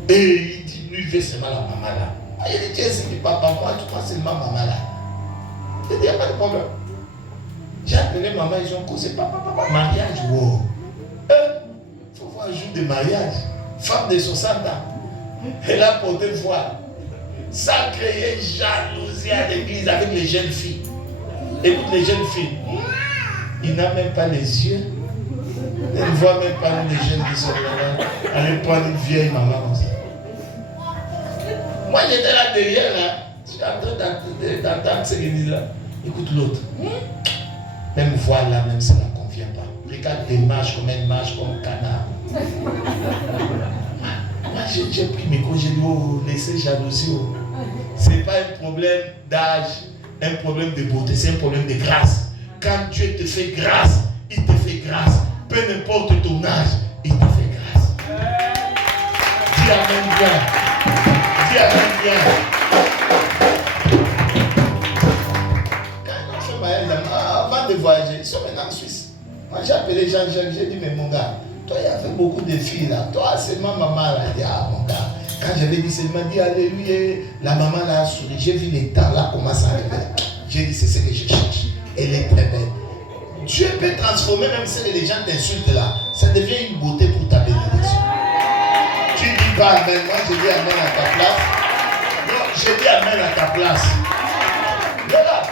Et il dit, lui, il veut seulement la maman là. Il dit, tu es sérieux, papa, moi, tu crois seulement maman là. Il dit, il n'y a pas de problème. J'ai appelé maman, ils ont causé, papa, mariage, wow. Il faut voir un jour de mariage. Femme de 60 ans. Elle a porté voile. Ça a créé jalousie à l'église avec les jeunes filles. Écoute, les jeunes filles, il n'a même pas les yeux. Elle ne voit même pas les jeunes qui sont là. Elle prend une vieille maman comme ça. Moi, j'étais là derrière, là. Je suis en train d'entendre ce qu'il dit là. Écoute l'autre. Même voile là, même ça ne convient pas. Regarde, elle marche comme elle marche, comme un canard. Moi, j'ai pris mes micro, j'ai dit, oh, laissez jalousie. Oh. Ce n'est pas un problème d'âge, un problème de beauté, c'est un problème de grâce. Quand Dieu te fait grâce, il te fait grâce. Peu importe ton âge, il te fait grâce. Dis amen bien. Dis amen bien. Quand on fait mariage, avant de voyager, ils sont maintenant en Suisse. Moi, j'ai appelé Jean-Jacques, j'ai dit, mais mon gars, toi, il y avait beaucoup de filles là. Toi, seulement maman là. Il dit, ah, mon gars. Quand j'avais dit, seulement dit, alléluia, la maman là a souri. J'ai vu les dents là commencer à arriver. J'ai dit, c'est ce que je cherche. Elle est très belle. Dieu peut transformer, même si les gens t'insultent là, ça devient une beauté pour ta bénédiction. Tu ne dis pas amen. Moi, je dis amen à ta place. Non, je dis amen à ta place. Regarde,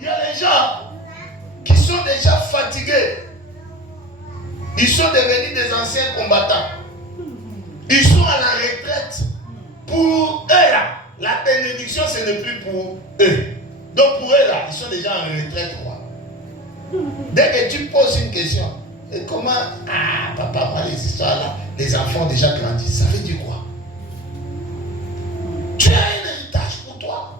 il y a les gens qui sont déjà fatigués. Ils sont devenus des anciens combattants. Ils sont à la retraite. Pour eux là, la bénédiction ce n'est plus pour eux. Donc pour eux là, ils sont déjà en retraite quoi. Dès que tu poses une question, et comment, ah papa, moi les histoires là, les enfants déjà grandissent, ça veut dire quoi? Tu as un héritage pour toi.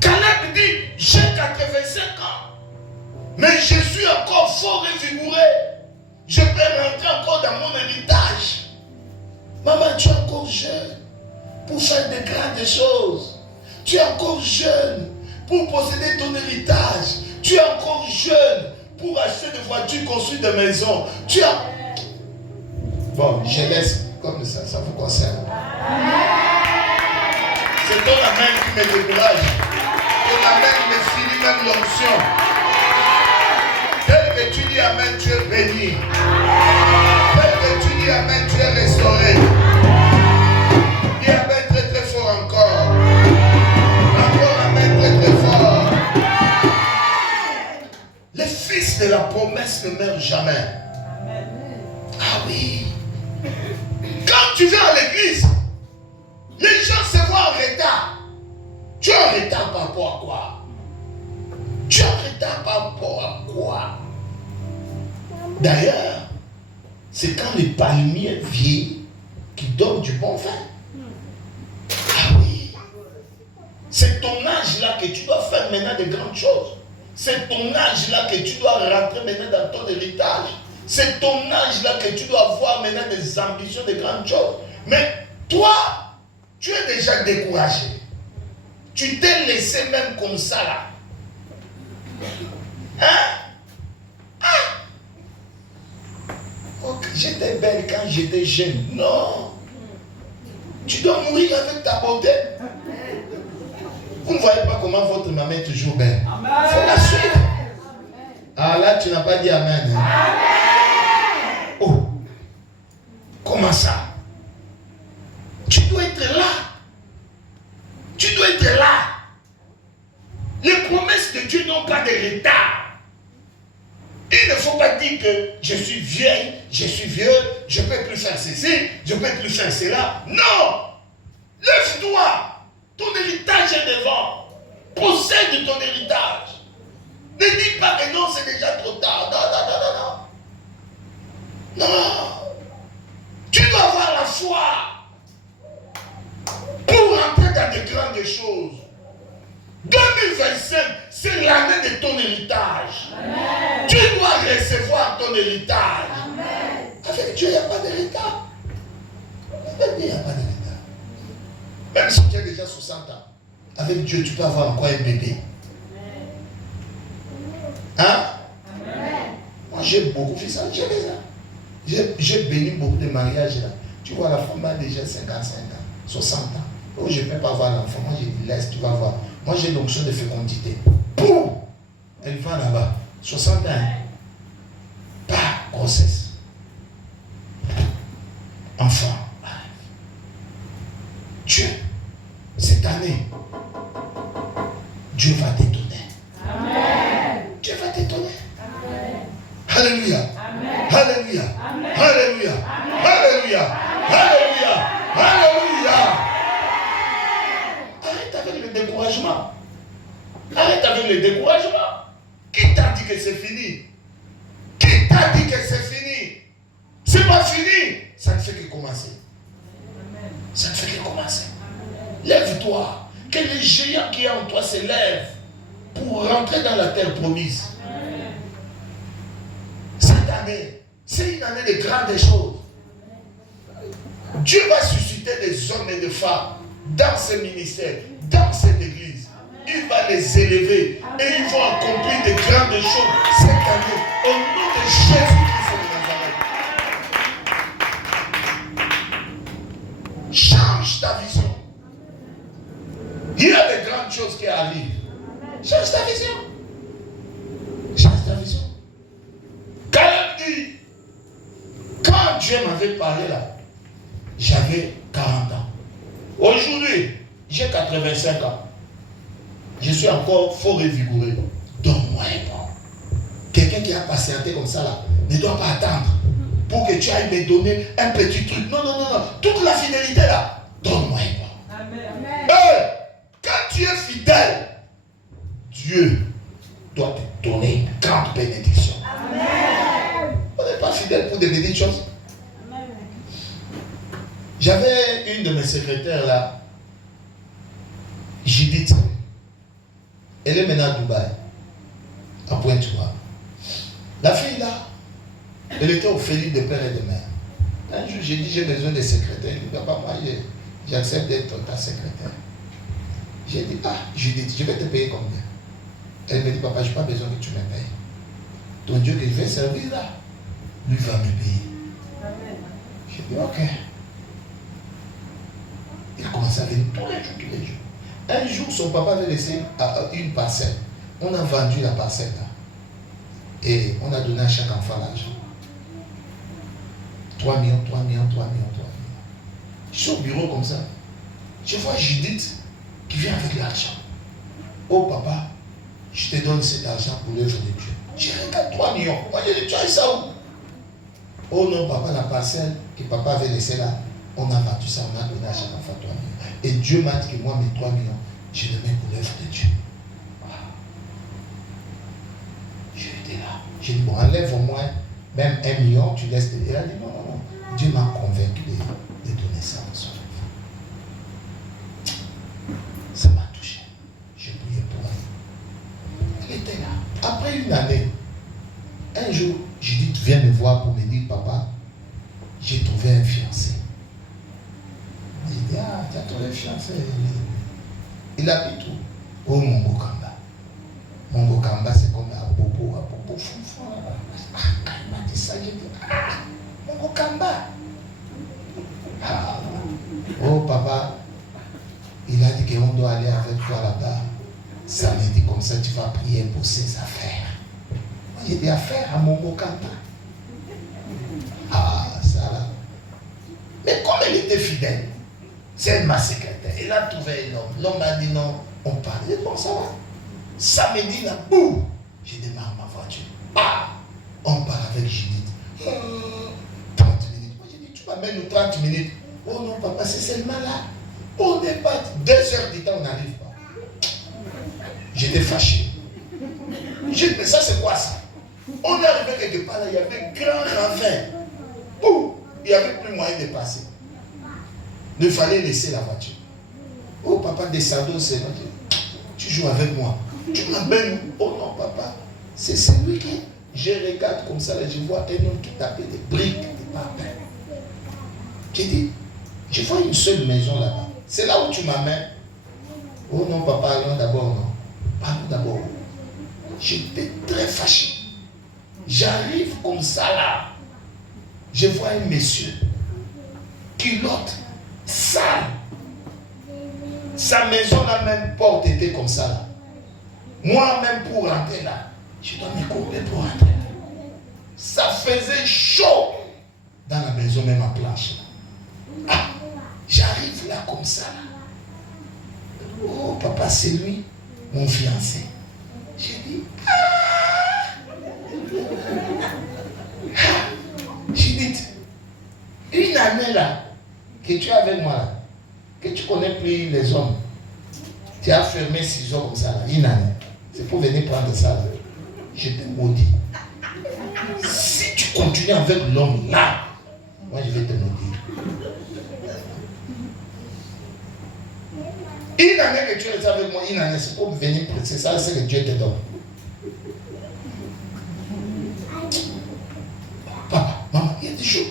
Caleb dit, j'ai 85 ans, mais je suis encore fort et vigoureux. Je peux rentrer encore dans mon héritage. Maman, tu es encore jeune pour faire de grandes choses. Tu es encore jeune pour posséder ton héritage. Tu es encore jeune pour acheter des voitures, construire des maisons. Tu as... Bon, je laisse comme ça, ça vous concerne. C'est ton amen qui me décourage. Ton amen me finit même l'onction. Tel que tu dis amen, tu es béni. Tel que tu dis amen, tu es restauré. Dis amen très très fort encore. Encore amen très très fort. Les fils de la promesse ne meurent jamais. Ah oui. Quand tu viens à l'église, les gens se voient en retard. Tu es en retard par rapport à quoi? Tu es en retard par rapport à quoi? D'ailleurs, c'est quand les palmiers vieillissent qui donnent du bon vin. Ah oui. C'est ton âge là que tu dois faire maintenant de grandes choses. C'est ton âge là que tu dois rentrer maintenant dans ton héritage. C'est ton âge là que tu dois avoir maintenant des ambitions de grandes choses. Mais toi, tu es déjà découragé. Tu t'es laissé même comme ça là. Hein? Oh, j'étais belle quand j'étais jeune. Non. Tu dois mourir avec ta beauté. Vous ne voyez pas comment votre maman est toujours belle. Il faut la suivre. Ah là, tu n'as pas dit amen. Hein? Amen. Oh. Comment ça? Tu dois être là. Tu dois être là. Les promesses de Dieu n'ont pas de retard. Il ne faut pas dire que je suis vieille, je suis vieux, je ne peux plus faire ceci, je ne peux plus faire cela. Non! Lève-toi! Ton héritage est devant. Possède ton héritage. Ne dis pas que non, c'est déjà trop tard. Non, non, non, non. Non. Tu dois avoir la foi pour entrer dans de grandes choses. 2025, c'est l'année de ton héritage. Amen. Tu dois recevoir ton héritage. Amen. Avec Dieu, il n'y a pas d'héritage. Avec Dieu, il n'y a pas d'héritage. Même si tu as déjà 60 ans, avec Dieu, tu peux avoir encore un bébé. Hein? Amen. Moi, j'ai beaucoup fait ça. J'ai fait ça. J'ai béni beaucoup de mariages là. Tu vois, la femme a déjà 55 ans, 60 ans. Oh, je ne peux pas avoir l'enfant. Moi, j'ai dit, laisse, tu vas voir. Moi, j'ai l'onction de fécondité. Boum! Elle va là-bas. 60 ans. Pas grossesse. Enfant. Dieu, cette année, Dieu va t'étonner. Amen. Dieu va t'étonner. Amen. Alléluia. Amen. Alléluia. Amen. Alléluia. Amen. Alléluia. Alléluia. Alléluia. Arrête avec le découragement. Arrête avec le découragement. Qui t'a dit que c'est fini? Qui t'a dit que c'est fini? C'est pas fini. Ça ne fait que commencer. Ça ne fait que commencer. Lève-toi. Que les géants qui est en toi se lèvent pour rentrer dans la terre promise. Cette année, c'est une année de grandes choses. Dieu va susciter des hommes et des femmes dans ce ministère, dans cette église. Il va les élever et ils vont accomplir de grandes choses cette année. Au nom de Jésus-Christ de Nazareth. Change ta vision. Il y a de grandes choses qui arrivent. Change ta vision. Change ta vision. Caleb dit, quand Dieu m'avait parlé là, j'avais 40 ans. Aujourd'hui, j'ai 85 ans. Je suis encore fort et vigoureux. Donne-moi un bon. Quelqu'un qui a patienté comme ça là, ne doit pas attendre pour que tu ailles me donner un petit truc. Non, non, non, non. Toute la fidélité là, donne-moi un bon. Amen. Hey, quand tu es fidèle, Dieu doit te donner une grande bénédiction. Amen. On n'est pas fidèle pour des petites choses. Amen. J'avais une de mes secrétaires là, Judith. Elle est maintenant à Dubaï, à Pointe-Noire. La fille là, elle était au Félix de père et de mère. Un jour, j'ai dit, j'ai besoin de secrétaire. Il dit, papa, moi, j'accepte d'être ta secrétaire. J'ai dit, ah, Judith, je vais te payer combien? Elle me dit, papa, je n'ai pas besoin que tu me payes. Ton Dieu que je vais servir là, lui va me payer. J'ai dit, ok. Il commençait à venir tous les jours. Un jour, son papa avait laissé une parcelle. On a vendu la parcelle là. Et on a donné à chaque enfant l'argent. 3 millions. Je suis au bureau comme ça. Je vois Judith qui vient avec l'argent. Oh papa, je te donne cet argent pour l'œuvre de Dieu. Je regarde 3 millions. Moi je dis, tu as ça où? Oh non papa, la parcelle que papa avait laissée là, on a vendu ça, on a donné à chaque enfant 3 millions. Et Dieu m'a dit que moi mes 3 millions, je les mets pour l'œuvre de Dieu. J'étais là. J'ai dit, bon, enlève au moins même 1 million, tu laisses. Elle a dit, non. Dieu m'a convaincu de donner ça à son enfant. Ça m'a touché. J'ai prié pour elle. Elle était là. Après une année, un jour, Judith vient me voir pour me dire, papa, j'ai trouvé un fiancé. J'ai dit, ah, tu as trouvé un fiancé. Il habite où? Au Mongokamba. Mongokamba, c'est comme à Bobo, Fonfon. Ah, quand il m'a dit ça, j'ai dit, ah, Mongokamba. Ah. Oh, papa, il a dit qu'on doit aller avec toi là-bas. Samedi, comme ça, tu vas prier pour ses affaires. Moi, j'ai des affaires à Mongokamba. Ah, ça là. Mais comme elle était fidèle, c'est ma secrétaire. Elle a trouvé un homme. L'homme a dit non, on parle. J'ai dit bon, ça va. Samedi, là, boum, j'ai démarré ma voiture. Ah, on part avec Judith. 30 minutes. Moi, j'ai dit, tu m'amènes nous 30 minutes. Oh non, papa, c'est seulement là. On n'est pas 2 heures du temps, on n'arrive pas. J'étais fâché. J'ai dit, mais ça, c'est quoi ça? On est arrivé quelque part là, il y avait un grand ravin. Boum, il n'y avait plus moyen de passer. Il fallait laisser la voiture. Oh, papa, descendons, c'est notre. Tu joues avec moi. Tu m'amènes. Oh non, papa. C'est celui qui. Je regarde comme ça, là, je vois un homme qui tapait des briques de papa. J'ai dit, je vois une seule maison là-bas. C'est là où tu m'amènes. Oh non, papa, allons d'abord, non. Allons d'abord. J'étais très fâché. J'arrive comme ça là. Je vois un monsieur. Culotte, sale. Sa maison, la même porte était comme ça là. Moi-même pour rentrer là, je dois me couvrir pour rentrer là. Ça faisait chaud dans la maison, même en planche. Ah, j'arrive là comme ça là. Oh papa, c'est lui, mon fiancé. J'ai dit, j'ai dit, une année là, que tu es avec moi là, que tu connais plus les hommes, tu as fermé 6 ans comme ça là, une année. C'est pour venir prendre ça là. Je te maudis. Si tu continues avec l'homme là, moi je vais te maudire. Une année que tu restes avec moi, une année, c'est pour venir presser ça, c'est que Dieu te donne. Papa, maman, il y a des choses.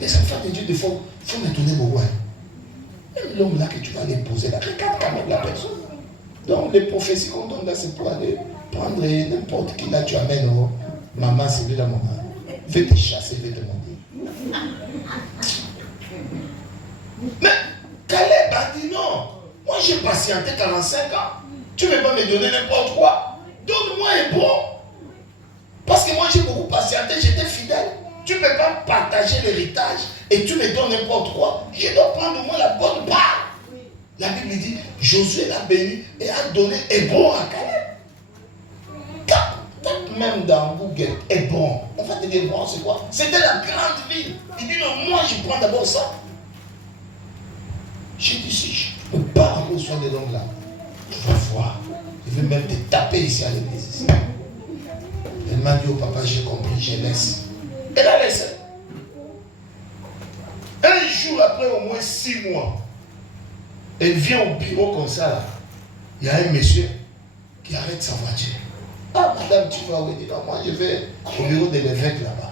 Les enfants de Dieu, il faut me donner beaucoup. Même l'homme là que tu vas aller poser là, regarde quand même la personne. Donc les prophéties qu'on donne là, c'est pour aller prendre n'importe qui là, tu amènes. Oh, maman, c'est lui là, maman. Je vais te chasser, je vais te maudire. Mais Caleb a dit non. Moi j'ai patienté 45 ans. Tu ne veux pas me donner n'importe quoi. Donne-moi un bon. Parce que moi j'ai beaucoup patienté, j'étais fidèle. Tu ne peux pas partager l'héritage et tu me donnes n'importe quoi. Je dois prendre au moins la bonne part. La Bible dit, Josué l'a béni et a donné Hébron à Caleb. Tape même dans Google, Hébron. On va te dire Hébron, c'est quoi? C'était la grande ville. Il dit non, moi je prends d'abord ça. J'ai dit si je ne peux pas avoir soin de l'homme là, tu vas voir. Je vais même te taper ici à l'église. Elle m'a dit au papa, j'ai compris, je laisse. Elle a laissé. Un jour après au moins 6 mois, elle vient au bureau comme ça là. Il y a un monsieur qui arrête sa voiture. Ah madame, tu vas où? Il dit non, moi je vais au bureau de l'évêque là-bas.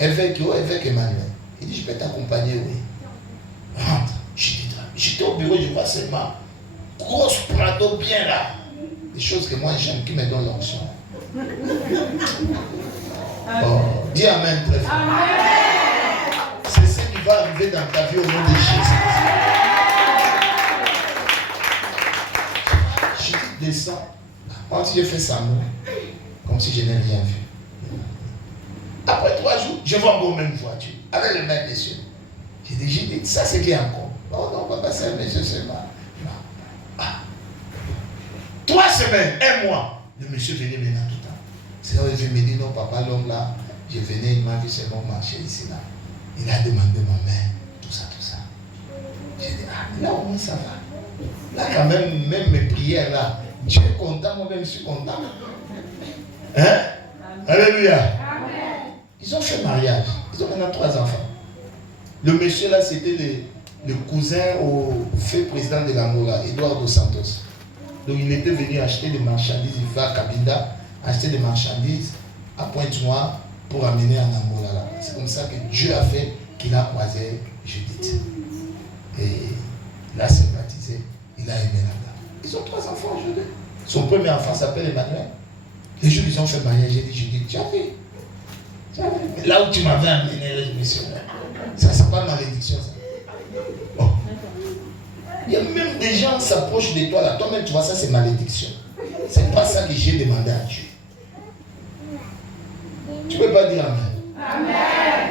Évêque Emmanuel. Il dit je peux t'accompagner, oui. Rentre. J'étais au bureau, je vois seulement grosse Prado bien là. Des choses que moi j'aime, qui me donnent l'onction. Oh, dis amen très fort. C'est ce qui va arriver dans ta vie au nom de Jésus. descends. Moi, si je fais ça, comme si je n'ai rien vu. Après 3 jours, je vois encore même voiture, avec le même monsieur. J'ai dit, ça c'est qui encore? Oh non, papa, c'est un monsieur, c'est mal. 3 semaines, 1 mois, le monsieur venait maintenant tout le temps. C'est là où il me dit, non, papa, l'homme là, je venais, il m'a vu seulement marcher ici là. Il a demandé ma main, tout ça. J'ai dit, là au moins ça va. Là quand même mes prières là, Dieu est content, moi-même je suis content. Hein? Alléluia. Amen. Ils ont fait mariage, ils ont maintenant 3 enfants. Le monsieur là, c'était le cousin au fait président de l'Angola, Eduardo Santos. Donc il était venu acheter des marchandises, il va à Cabinda, acheter des marchandises à Pointe-Noire pour amener en Angola là. C'est comme ça que Dieu a fait qu'il a croisé Judith. Et il a sympathisé, il a aimé là-bas. Ils ont 3 enfants aujourd'hui. Son premier enfant s'appelle Emmanuel. Les jours ils ont fait mariage, j'ai dit Judith, tu as vu? Là où tu m'avais amené, je me suis dit, ça c'est pas malédiction ça. Oh. Il y a même des gens qui s'approchent de toi là, toi-même tu vois ça c'est malédiction. C'est pas ça que j'ai demandé à Dieu. Tu peux pas dire Amen. Amen.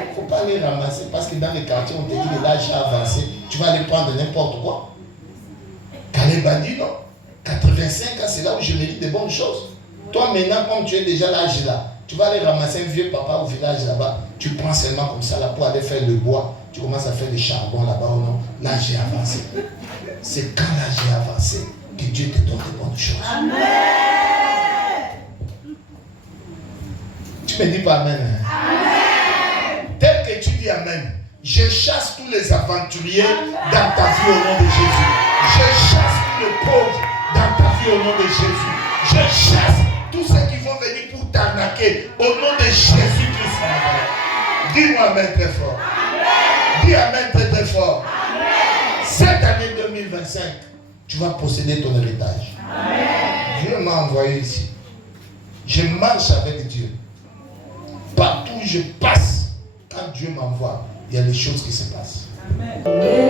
Il ne faut pas aller ramasser parce que dans les quartiers on te dit que l'âge a avancé, tu vas aller prendre n'importe quoi. Caleb a dit non. 85 ans c'est là où je mérite de bonnes choses. Toi maintenant comme tu es déjà l'âge là, tu vas aller ramasser un vieux papa au village là-bas, tu prends seulement comme ça là pour aller faire le bois, tu commences à faire le charbon là-bas ou non, là j'ai avancé. C'est quand là j'ai avancé que Dieu te donne de bonnes choses. Amen. Tu me dis pas Amen. Hein? Amen. Tel que tu dis Amen, je chasse tous les aventuriers dans ta vie au nom de Jésus. Je chasse tous les pauvres dans ta vie au nom de Jésus. Je chasse tous ceux qui vont venir pour t'arnaquer au nom de Jésus-Christ. Dis-moi Amen très fort. Amen. Dis Amen très très fort. Amen. Cette année 2025, tu vas posséder ton héritage. Amen. Dieu m'a envoyé ici. Je marche avec Dieu. Partout où je passe, quand Dieu m'envoie, il y a des choses qui se passent. Amen.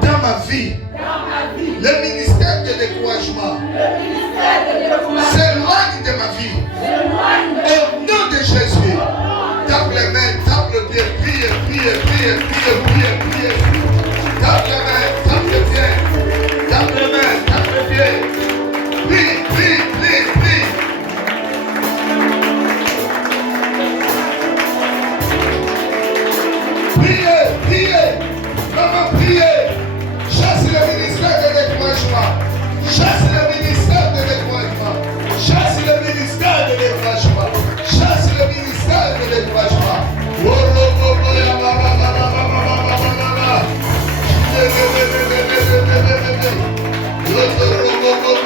Dans ma vie, le ministère de découragement s'éloigne de ma vie. Au nom de Jésus, tape les mains, tape le pied, prie. Tape les mains, tape le pied. Tape les mains, tape le pied. Prie. Priez, maman, priez. Chasse le ministère Soto robo